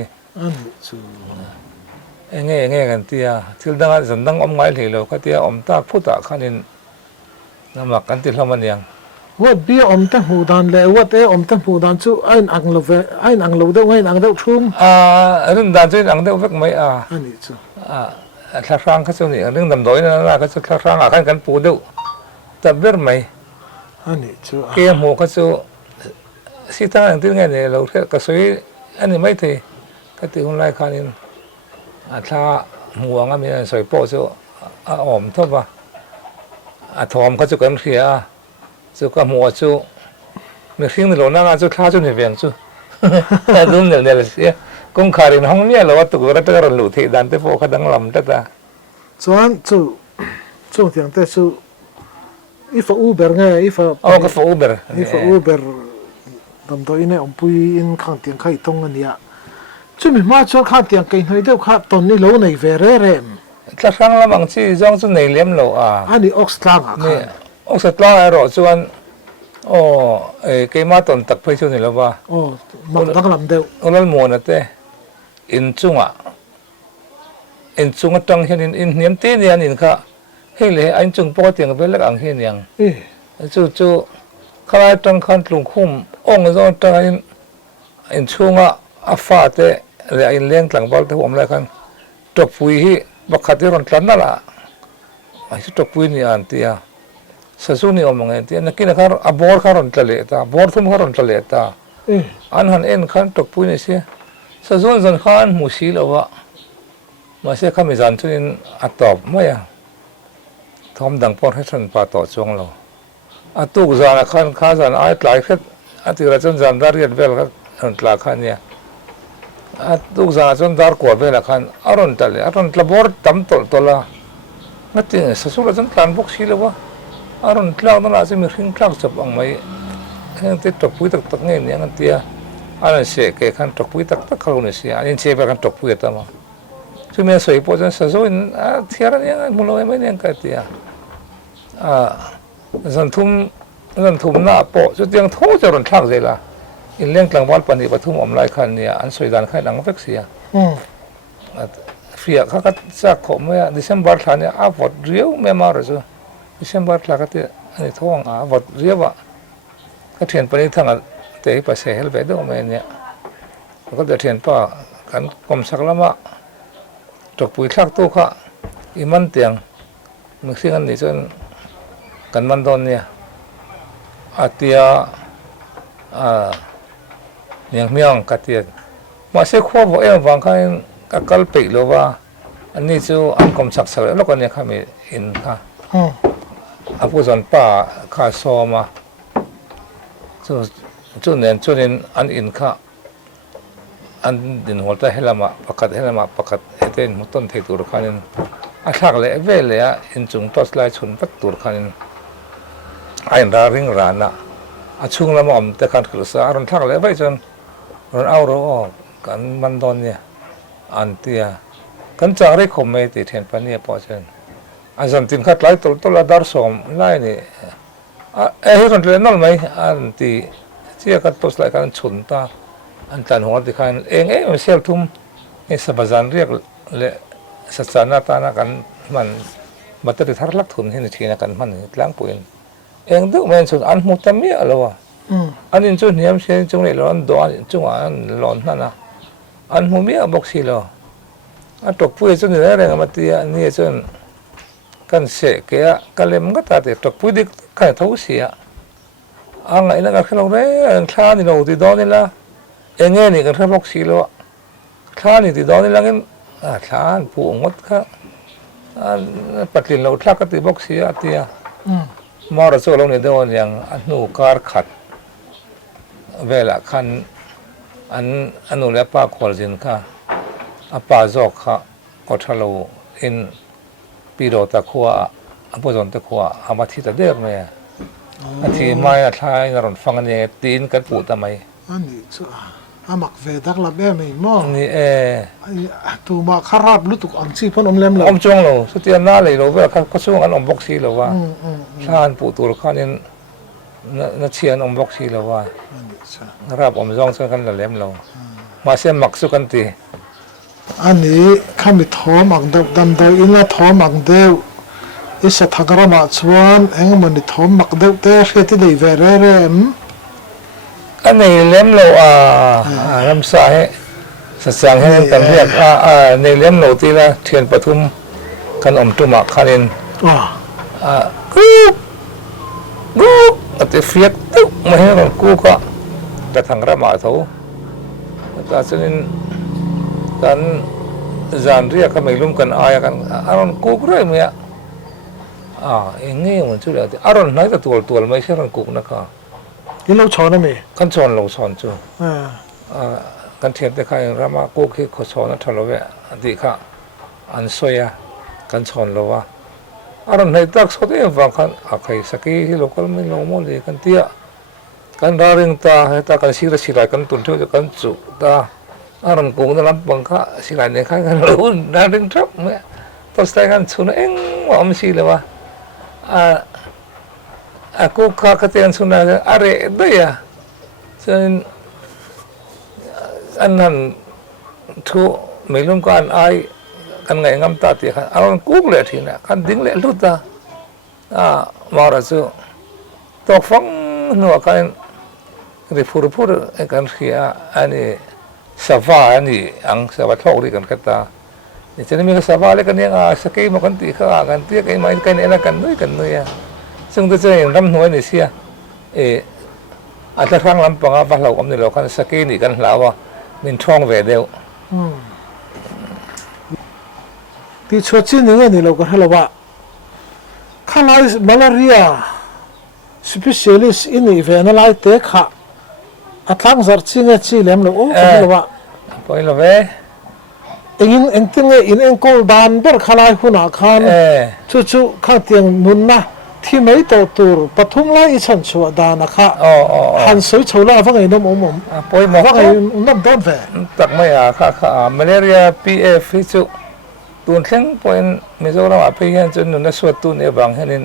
เงี้ยกันที่ที่ดังสันดังอมไงเลยเราก็ที่อมตาพูดตาขันนี่น้ำหนักกันที่เรามันยังวัดเบี้ยอมตั้งหูดานเลยวัดอมตั้งหูดานจู่ไอ้อังโลเวไอ้อังโลเดไอ้อังเดทุ่มเรื่องดานจู่อังเดเวกไม่อันนี้จู่คลาสร้างเขาจู่นี่เรื่องดำดอยนั่นนะเขาจู่คลาสร้างอากันปูดูแต่เบอร์ไม่อันนี้จู่เกี่ยหัวเขาจู่สิทางอย่างที่ไงเนี่ยเราแค่ก็สวยอันนี้ไม่ทีก็ตีคนไล่ขานี่ถ้าหัวงั้นมีสวยโป้จู่อมทุบว่าทอมเขาจู่กันเสียจู่ก็หัวจู่มีสิ่งที่เราหน้าจู่ข้าจู่เนี่ยเวียงจู่ดูเนี่ยเลยเสียคงขารินห้องเนี่ยเราว่าตุกระเตอร์หลุดที่ดันเตโฟขัดังลำเตตาส่วนจู่อย่างแต่จู่อีฟ้าอูเบอร์ไงอีฟ้าก็ฟ้าอูเบอร์ดำตัวอินเนี่ยอมปุยอินข้างเตียงไข่ตรงกันเนี่ยจู่มีมาชอบข้างเตียงไก่หน่อยเดียวข้าตอนนี้เราในเวรเร่มครั้งละบางทีจ้องจู่ในเลี้ยมเราอันนี้ออกสตาร์นี่ออกสตาร์ไอ้รอส่วนเกี่ยมาตอนตักไปจู่นี่แล้วว่ามันตั้งลำเดียวแล้วมัวนั่นเต้อินจุงตั้งเห็นอินเนียมตีเนี่ยอินค่ะเฮ้ยเลยอินจุงปกติก็เป็นเล็กอังเห็นยังจู่ข้าตั้งขันลุงคุ้มองค์จงตั้งอินจุงอาฟ้าเต้เลยอินเลี้ยงหลังบอลที่ผมเลยกันตกปุยที่บักขัดที่รอนตันนั่นละไอ้ที่ตกปุยนี่อันที่สุนี่อมงเงินที่นักกินข้าวบอร์ข้ารอนทะเลตาบอร์ทุ่มข้ารอนทะเลตาอันหันเอ็นขันตกปุยนี่เสียส่วนส่วนข้านมุสีแล้วว่ามาเสียข้ามีจันทร์ที่อัดตอบไม่ยังทอมดังพอให้ฉันปาต่อจงเราตุกจานขันข้าจันไอ้หลายขึ้นที่เราจนจันดารีดเวลก็หลักขันเนี่ยตุกจานจนดาร์กว่าเวลขันอารมณ์ทะเลอารมณ์ละบอร์ตั้มตัวละงั้นที่ส่วนจนกลางพวกสีแล้วว่าอารมณ์คลาวนั่นแหละจะมีสิ่งคลาวจับอังไม่เห็นที่ตกปุยตกเงี้ยเนี่ยงั้นที่อันนั้นเสียแค่ขันตกปุยตักเขาเนี่ยเสียอันนี้เสียไปขันตกปุยตั้งมาช่วยมีสวยพอจนส่วนเทียร์เนี่ยมุลอยไม่เนี่ยกันที่สันทุ่มหน้าโปะจุดยังทุ่งจะรันทักเลยล่ะอินเลี้ยงกลางวันปนิปทุมอมไลขันเนี่ยอันสวยดันไข่ดังเฟกเสียเฟียเขาก็จะขมว่าดิเซมบาร์ทันเนี่ยวอดเรียวไม่มาหรอกดิเซมบาร์ทันก็ที่อันนี้ท้องวอดเรียวว่าก็เทียนไปทั้งเตะไปเสียเหลวดูไม่เนี่ยก็เทียนป้ากันกลมสักละมะตกปุยทักตู้ข้าอีมันเตียงมึงสิ่งอันนี้จนกันมันโดนเนี่ยอาเตียเนี่ยเมียงกัดเตียมาเสียขวบเอ็มฟังกันกัลปิหรือว่าอันนี้จู่อันกลมสักสักแล้วก็เนี่ยข้ามีอินค่ะอาผู้สอนป้าข้าโซมาจู่เนี่ยจู่เนี่ยอันอินค่ะอันดินหัวใจให้ละมาประกาศให้ละมาประกาศให้เต้นมุต้นเทตุรคันินอาชักเลยเวลเลยอินจุงตัวสลายชุนปัตตุรคันินไอ้ราริงรานะอาชุงละมาอมแต่การกฤษอารมณ์ทักเลยไปจนรอนเอาเรา กันมันโดนเนี่ยอันเตียกันจากได้คมไม่ติดเห็นปะเนี่ยพอเช่นอันสันติมขัดไล่ตัวละดาร์สอมไล่นี่เฮ้ยคนเรียนนั่นไหมอันที่เชี่ยกันตัวสลายกันฉุนตาอันตันหัวที่ขันมันเชี่ยวทุ่มสบายจันเรียกเลยสัจจานาตานักันมันบัตรทารักทุนให้ในทีนักันมันล้างปุ่นดูมันสุดอันมุตตะมีอะไรวะอันนี้จุดนี้มันเช่นจุดนี้ร้อนดอนจุดอันร้อนนั่นนะอันมุมีบอกสิโลอันตกปุ้ยจุดนี้อะไรกันมาตีอันนี้จุดกันเสกเกะกันเลยมันก็ตัดตกปุ้ยดิกันท้าเสียอันไงนั่นก็แค่เราเนี่ยคลานี่เราติดดอนนี่ละนี่กันแค่บอกสิโลคลานี่ติดดอนนี่ละงั้นคลาผู้งดค่ะปัจจุบันเราคลาก็ติดบอกสิอาทิตย์มอร์สูลงในดอนอย่างอนุการขัดเวลาคันอนุเล็บปากขวดจินค่ะป้าจอกค่ะก็ทะลุอินปีโรตะขัวปุจจนตะขัวอามาที่ตะเดียกไหมอาทิไม่อาทายนรนฟังเนี่ยตีนกันปูทำไมอันนี้ชัวอามักเวดักลับแม่ไม่มองนี่ตัวมาคาราบลุตุกอันซีพนอมเล็มเลยอมจงเราสุดที่น่าเลยเราเวลาเขาช่วงกันอมบ็อกซี่เราว่าท่านปูตัวเขาเนี่ยนักเชียนอมบ็อกซี่เราว่ารับอมจงช่วยกันเล็มเรามาเสียมักสุกันตีอันนี้ข้ามีท้อมักเดาดำเดาอินละท้อมักเดาอิสทักระมาชวนมันนี่ท้อมักเดาแต่เรื่องที่ได้เวรเร่อันนี้เลี้ยมเราน้ำใสสัจจะให้กันเรียกในเลี้ยมเราที่ละเทียนปทุมกันอมตุมาคันินกูแต่เฟียกตุ๊กไม่ให้เรากูก็แต่ทางระมาเขาแต่ฉะนั้นกันจานเรียกกันไม่ลุ่มกันอายกันอารมณ์กูก็ได้ไหมอย่างงี้มันชื่ออะไรอารมณ์ไหนแต่ตัวไม่ใช่อารมณ์กูนะครับนี่เราชอนนะมั้ยกันชอนเราชอนจู่กันเทียบแต่ใครรามากูคิดเขาชอนนั่นทะเลาะดีค่ะอันสวยกันชอนเราว่าอารมณ์ไหนตักสดเองฟังกันใครสักทีโลกเราไม่ลงมั่วเลยกันเตี้ยกันดาริงตาให้ตากันสิไรกันตุนเท่ากันจุตาอารมณ์กูนั่นลำบังค่ะสิไรเนี่ยกันรู้ดาริงทับเนี่ยตัวสไตล์กันสุนว่าไม่ใช่เลยวะaku kakatian sunah are daya sen anan thu melum kan ai kan ngai ngam ta ti khan aron kuk le thina kan ding le luta mara chu to phong no kan ri fur kan khia ani sava ani ang sava thok ri kan kata ni chen mi sava le kan ya sakai mo kan ti kha kan ti kai mai kan ena kan noi yaซึ่งตัวเจ้าอย่างรำหน่วยนี่เสียอาจจะครั้งลำปังว่าเรากำลังเราคันสกีนี่กันแล้วว่ามินช่องเวเดียวที่ชดชิ้นหนึ่งนี่เราก็ให้เราว่าข้าไล่มาลาเรียสเปเชียลิสต์อินอีเวนต์ไล่เตะขาอัตลังจัดชิ้นเงี้ยเลี้ยมเราโอ้ให้เราว่าไปเราเวเอ็งตึงอินโกลดานเบอร์ข้าไล่หุ่นอาคารชูข้างเตียงนุนนะที่ไม่ต่อตัวปฐุมไล่ฉันชัวดานะคะหันสวยชาวลาฟังไอ้น้ำปอยหมอฟังไอ้น้ำต้นแฝงตักไม่ค่ะมาเลเรียพีเอฟที่จุตุนเข่งปอยมิโซรามาพีเห็นจนนุ่นสวดตุนเอบางเห็น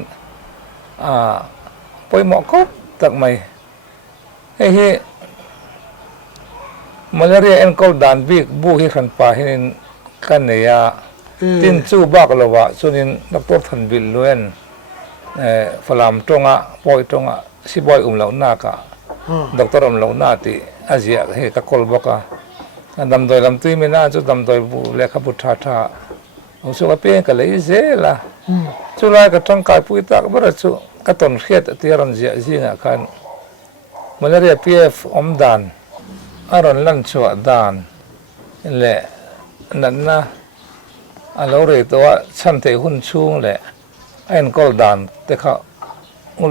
ปอยหมอก็ตักไม่เฮ้มาเลเรียเอ็นกอลดานบิกบูฮิขันป่าเห็นกันเนี่ยตินจูบักเลวะส่วนนี้นักปวดทันบิลล้วนฝรั่งตรงปอยตรงสิบอยเหล่านักด็อกเตอร์เหล่านาที่อาเซียเฮตะกอลบอกว่าดำโดยลำตีไม่น่าจะดำโดยบุเลขบุตรธาอุสุกเพียงกันเลยเสียละจุลายกับทั้งกายปุยตากบริสุทธิ์กับต้นเขียดที่รันเสียจริงอ่ะคันมาเลเรียพีเอฟอมดานอารอนลันชัวดานแหละนั่นนะเราเรียกตัวฉันเทหุ่นชูงแหละเอ็นกอลดานแต่เขา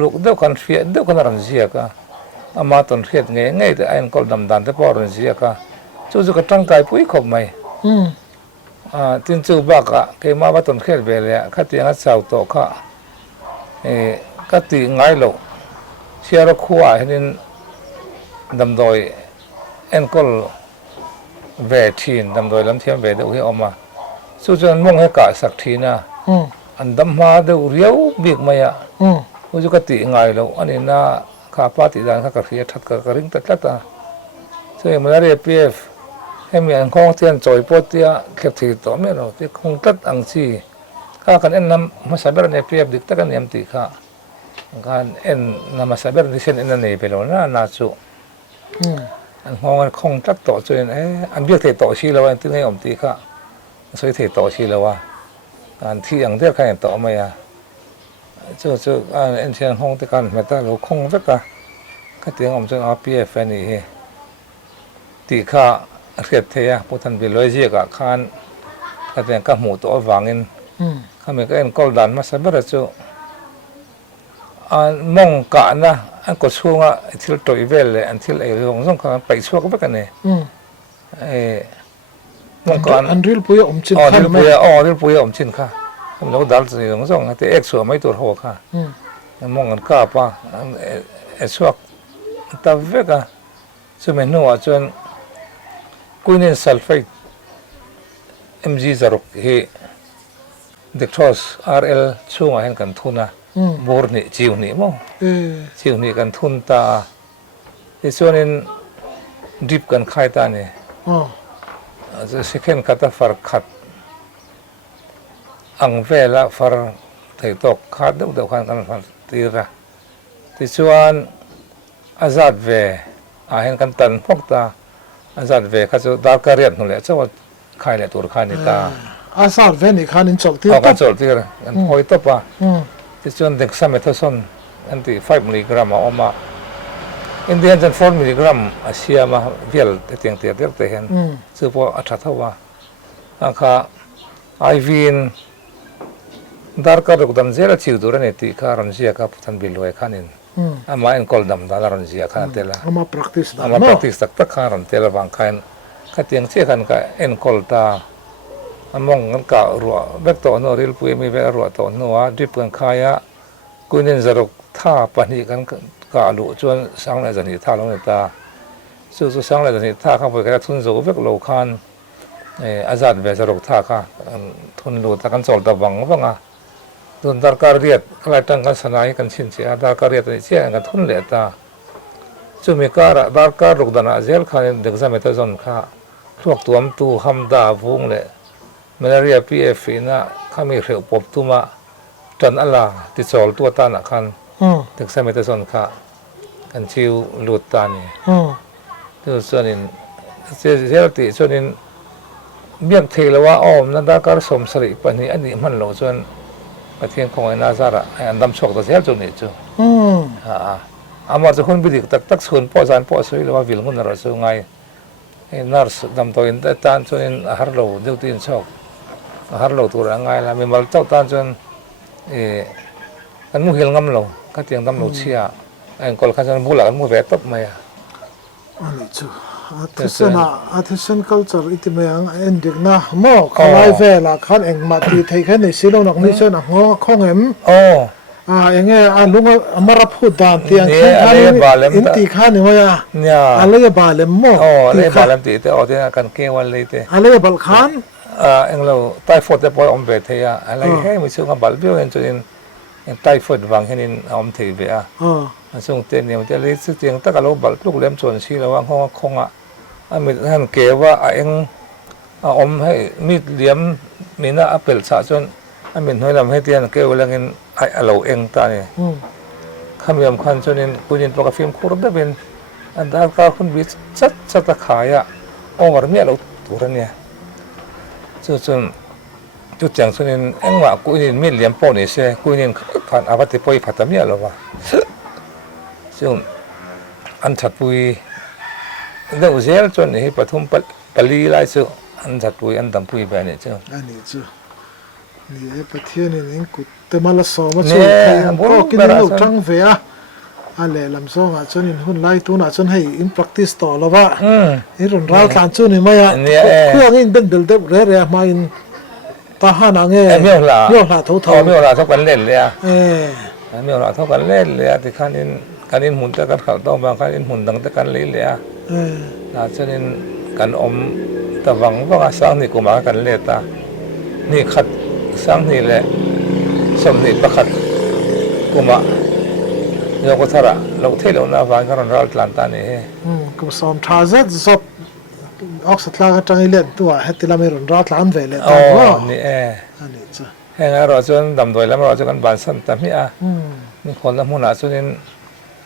ลูกเดียวกันเฟียเดียวกันรันเสียก็อามาต้นเขียดไงแต่เอ็นกอลดำดานแต่พอรันเสียก็จู่ๆกับทั้งกายปุยขบไหมตินจูบักะเคมาว่าต้นเขียดเบลล์ขัดยังเสาโตค่ะก็ตีง่ายโลเชียร์ขวาเห็นดำโดยเอ็นกอล เวทีนดำโดยลำเทียมเวเดอุยออกมาสู้จนมองให้กะสักทีนะอันดำมาเดือเรียวบีกมาอ่ะอุจุกติไงแล้วอันนี้นะข้าปาติดานข้ากระเทียทัดกระริ่งตัดตาช่วยมาเรียบเพียบให้มีอันของเทียนจอยปวดเตียเข็บทีต่อไม่หรอกที่คงตัดอังซีข้ากันเอ็นนำมาสับเบอร์เนี่ยเพียบดิกตะกันเนียมตีข้าการเอ็นนำมาสับเบอร์ดิเซนเอ็นนั่นเองไปแล้วนะนาจูอันของมันคงตัดต่อจนอันเบี้ยเทต่อชีแล้วอันที่ให้อมตีข้าช่วยเทต่อชีแล้วว่าอันที่อย่างเดียวใครต่อมาอ่ะเจ้าอันเอ็นเชียนห้องที่กันเมื่อตาเราคงสักกะก็เตียงอมจนอาเปียแฟนี่ตีข้าเรียบเทียผู้ทันไปลอยเจียกะคานก็เตียงกับหมูตัววางเงินข้ามีก็เอ็นกอลดันมาสับเบอร์จูอันมองกะนะอันก็ช่วงอ่ะที่เราตัวอีเวลเลยอันที่ไอ้เรื่องส่งกันไปช่วงก็ไปกันเนี่ยมองก่อนอันริลปุยอมชินริลปุยริลปุยอมชินค่ะผมเราดัลสิงส่งแต่เอ็กซ์ส่วนไม่ตัวหัวค่ะมองกันก้าป่ะไอ้ช่วงตาเวกะจะไม่นัวจนกุยนินซัลไฟด์MG จะรุกเฮเด็กทอส RL ช่วงเห็นกันทุนนะบอร์นี่จิวนี่มั้งจิวนี่กันทุนตาที่ส่วนนี้ดิบกันขายตาเนี่ยจะสิเข็นกัตฟาร์ขัดอังเวลาฟาร์ถือตกขาดเดี๋ยวกันกันฟาร์ตีระที่ส่วนอาซาดเวเห็นกันตันพวกตาอาซาดเวเขาจะดาร์การเรียนนู่นแหละจะว่าขายแหละตัวขายนี่ตาอาซาดเวนี่ขานินจบที่ตบจบที่ระกันพอยตบป่ะที่ส่วนเด็กสมัยทศนอันที่5 มิลลิกรัมออกมาอินเดียนจะ4 มิลลิกรัมอาเซียมาเวลเตียงเตียเห็นซึ่งพออัตราเท่าว่าอันค่ะไอวินดาร์การุกดันเจลชิวตัวนี้ที่ข้ารันเซียกับท่านบิลวยขันินอามาเอ็นกอลดัมดารันเซียขันเตล่าอามา practice ตักข้ารันเตล่าบางขันข้าเตียงเชี่ยขันกับเอ็นกอลตามองกันกะรัวเบกตัวโนริลปุยมีเบกรัวตัวโนวะดิบกันขายะกุนินจรุกท่าปนิกันกะลุจวนสังเลจันทิท่าลงในตาสู้สังเลจันทิท่าข้าไปก็ทุนสูเบกโลคันอาจารย์เบจรุกท่าข้าทุนลุตะกันสอลตะบังบังอ่ะทุนดาร์การเรียดใครตั้งกันสนายกันชินเสียดาร์การเรียดนี่เสียกันทุนเลตาจุมีการดาร์การุกดันอาเซลขันเด็กสมัยตะจนข้าพวกตัวมตูฮัมดาวุงเลยเมื่อเรียกพีเอฟนะข้ามีเรื่องปบตัวมาจนอะไรติดสอลตัวตาหนักขันถึงสมัยตะสนข้ากันชิวลุดตานี่ที่ส่วนนี้เสียติส่วนนี้เบี่ยงเทลว่าอ้อมนั่นได้การสมสริปนี่อันนี้มันหลงส่วนประเทศของไอ้นาซาระไอ้อันดำชกตัวเสียจนนี่จู่อามาจะคนบิดตักส่วนพ่อสารพ่อสวยหรือว่าวิลมุนอะไรส่วนไงไอ้นาร์สดำตัวอินแต่ตานส่วนอาหารโลเดี๋ยวตีนชกอาหารโลตัวไงล่ะมีมาเจ้าตานส่วนกันมุหิลงำโลก็เตียงดำโลเชียไอ้คนข้าจะมุหลักมุเวทตบมาอ่ะอันนี้จู่อาทิตย์culture อิติเมียงเอ็นดิกนะหม้อขลายเวลาขันเองมาตีไทยแค่ในสิโลนักนี่เช่นหัวข้องเอ็มอย่างเงี้ยลุงมารับพูดตามเตียงข้างนี้อินตีข้างนี่ว่าอะไรบาเลมหม้ออะไรบาเลมตีแต่เอาที่กันเกี่ยวอะไรแต่อะไรบาลขันเอ็งเราไต้ฝุ่นจะปล่อยอมเบทเฮียอะไรให้ไม่ชื่อว่าบาลเบี้ยวเองจนไต้ฝุ่นวางแค่นี้อมถือไปส่งเตียนเนี่ยมันจะเลี้ยงเตียงตั้งแต่เราบาลลูกเลี้ยงส่วนชีเราว่าห้องคงมีท่านเกี่ยวว่าเอ็งอมให้มีเลี้ยมมีหน้าอัปเปิลสะจนมีหน่วยลำให้เตียนเกี่ยวกับเงินไอ้เราเองตาเนี่ยข้ามยามคันจนคุณยินตัวกับฟิล์มคูรได้เป็นอันดับการคุณวิจัดจัดขายโอ้วันนี้เราตัวเนี่ยจุดจังส่วนนี้เอ็งว่าคุณยินมีเลี้ยมป้อนนี่เสียคุณยินผ่านอาวัติปอยพัฒน์มีอะไรวะซึ่งอันชัดปุยเดี๋ยวเจ้าจนนี่ปฐมปลีไล่ซึ่งอันชัดปุยอันดำปุยแบบนี้เจ้าอันนี้จู่นี่ประเทศนี้นี่กูแต่มาละสองมาจู่ใครก็กินเหล้าจังเวียอะไรลำซองจนนี่หุ่นไล่ตัวน่ะจนให้อิน practice ต่อแล้วว่านี่รุ่นเราการจู่นี่ไม่เครื่องอินเป็นเดิมเรื่อยๆมาอินตาหานังเมี่ยวหล่าเท่าเมี่ยวหล่าเท่ากันเล่นเลยเมี่ยวหล่าเท่ากันเล่นเลยที่ขันอินหุ่นแต่กันเขาต้องบางขันอินหุ่นตั้งแต่กันเล่นเลยจนนี่กัน ตะวังว่าสังนี่กูมากันเลตานี่ขัดสังนี่แหละสมนี่ประขัดกูมาโยกทาระเราเที่ยวนาฟังกันรัลตันตานี่กุศลทาเซจบออกสตลากจังเล่นตัวเฮติลามิรุนรัตลานเวเลตาว่านี่อันนี้จ้ะเฮ้ยเราจนดำด้วยแล้วเราจะกันบานสันแต่ไม่นี่คนละมุนาจนนี้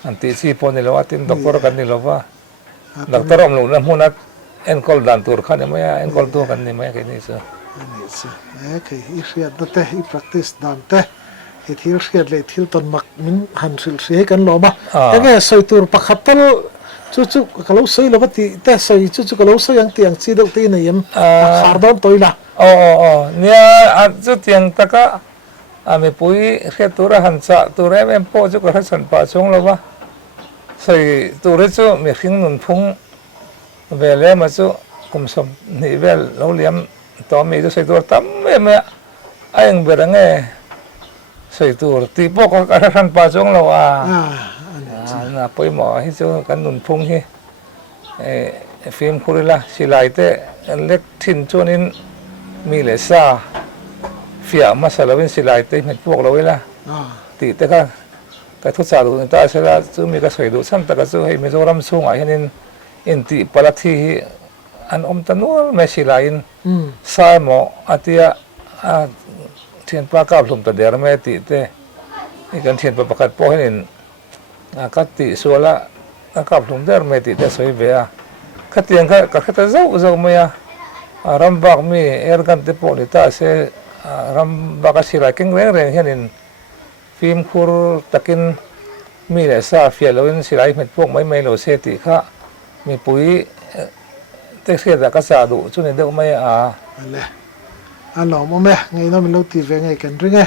อันที่สี่ปนนี่เราว่าตินด็อกเตอร์กันนี่เราว่าด็อกเตอร์อมลุนละมุนัดเอ็นคอลดันตัวขันนี่ไม่เอ็นคอลตัวกันนี่ไม่แค่นี้สิอันนี้จ้ะคืออีเรียดนั่นเตะอี practice ดันเตะอีที่เรียดเลยที่ต้นมักมันหันสิลเสียกันหรอมาแต่เนี่ยใส่ตัวประคับตลจู่ๆก็เราใส่แล้วว่าที่แต่ใส่จู่ๆก็เราใส่ยังเตียงซีดตีนี่ยังขาดดอนตัวละเนี่ยจุดยังตะกะมีปุยเรียตัวหันจะตัวเร่เป็นพ่อจุกระสันป่าชงแล้ววะใส่ตัวเร่จู่มีขิงนุนพุงเวลามาจู่กุมสมนี่เวลเราเลี้ยงตัวมีจู่ใส่ตัวตั้มไม่ไอ้ยังเบรังเงใส่ตัวตีพวกกระสันป่าชงแล้ววะน่ะปุยหมอให้จู่กันนุนพุงที่ฟิล์มคุริละสิไลเตเล็กทิ้นจู่นี้มีเลซ่าฟิอามาสลาวินสิไลเตเห็นพวกเราเวลาตีแต่ก็ทุกสาวดูตาเสร็จแล้วจู่มีกระสวยดูซ้ำแต่ก็จู่ให้มีโซรัมสูงไอ้นี่อินติปลัดที่อันอมตันนู้ไม่สิไลน์สายหมออาทิตย์เทียนปากกับลมตะเดียร์ไม่ตีแต่นี่กันเทียนประกาศพวกนี้ก็ตีส่วนละกับลมเดียร์ไม่ตีแต่สวยเบียก็เตียงก็แค่เจ้าไม่รำบักมีกันเตปอลิตาเสรำบักสิไลเก่งแรงเห็นฟิล์มคูร์ตะกินมีเลซ่าฟิอาลวินสิไลเห็นพวกไม่โลเซติค่ะมีปุ๋ยเท็กซี่แต่ก็สาดุช่วงนี้เด็กไม่อันเลยอันหล่อมั้งแม่ไงน้องมันเราตีเวงไงกันหรือไง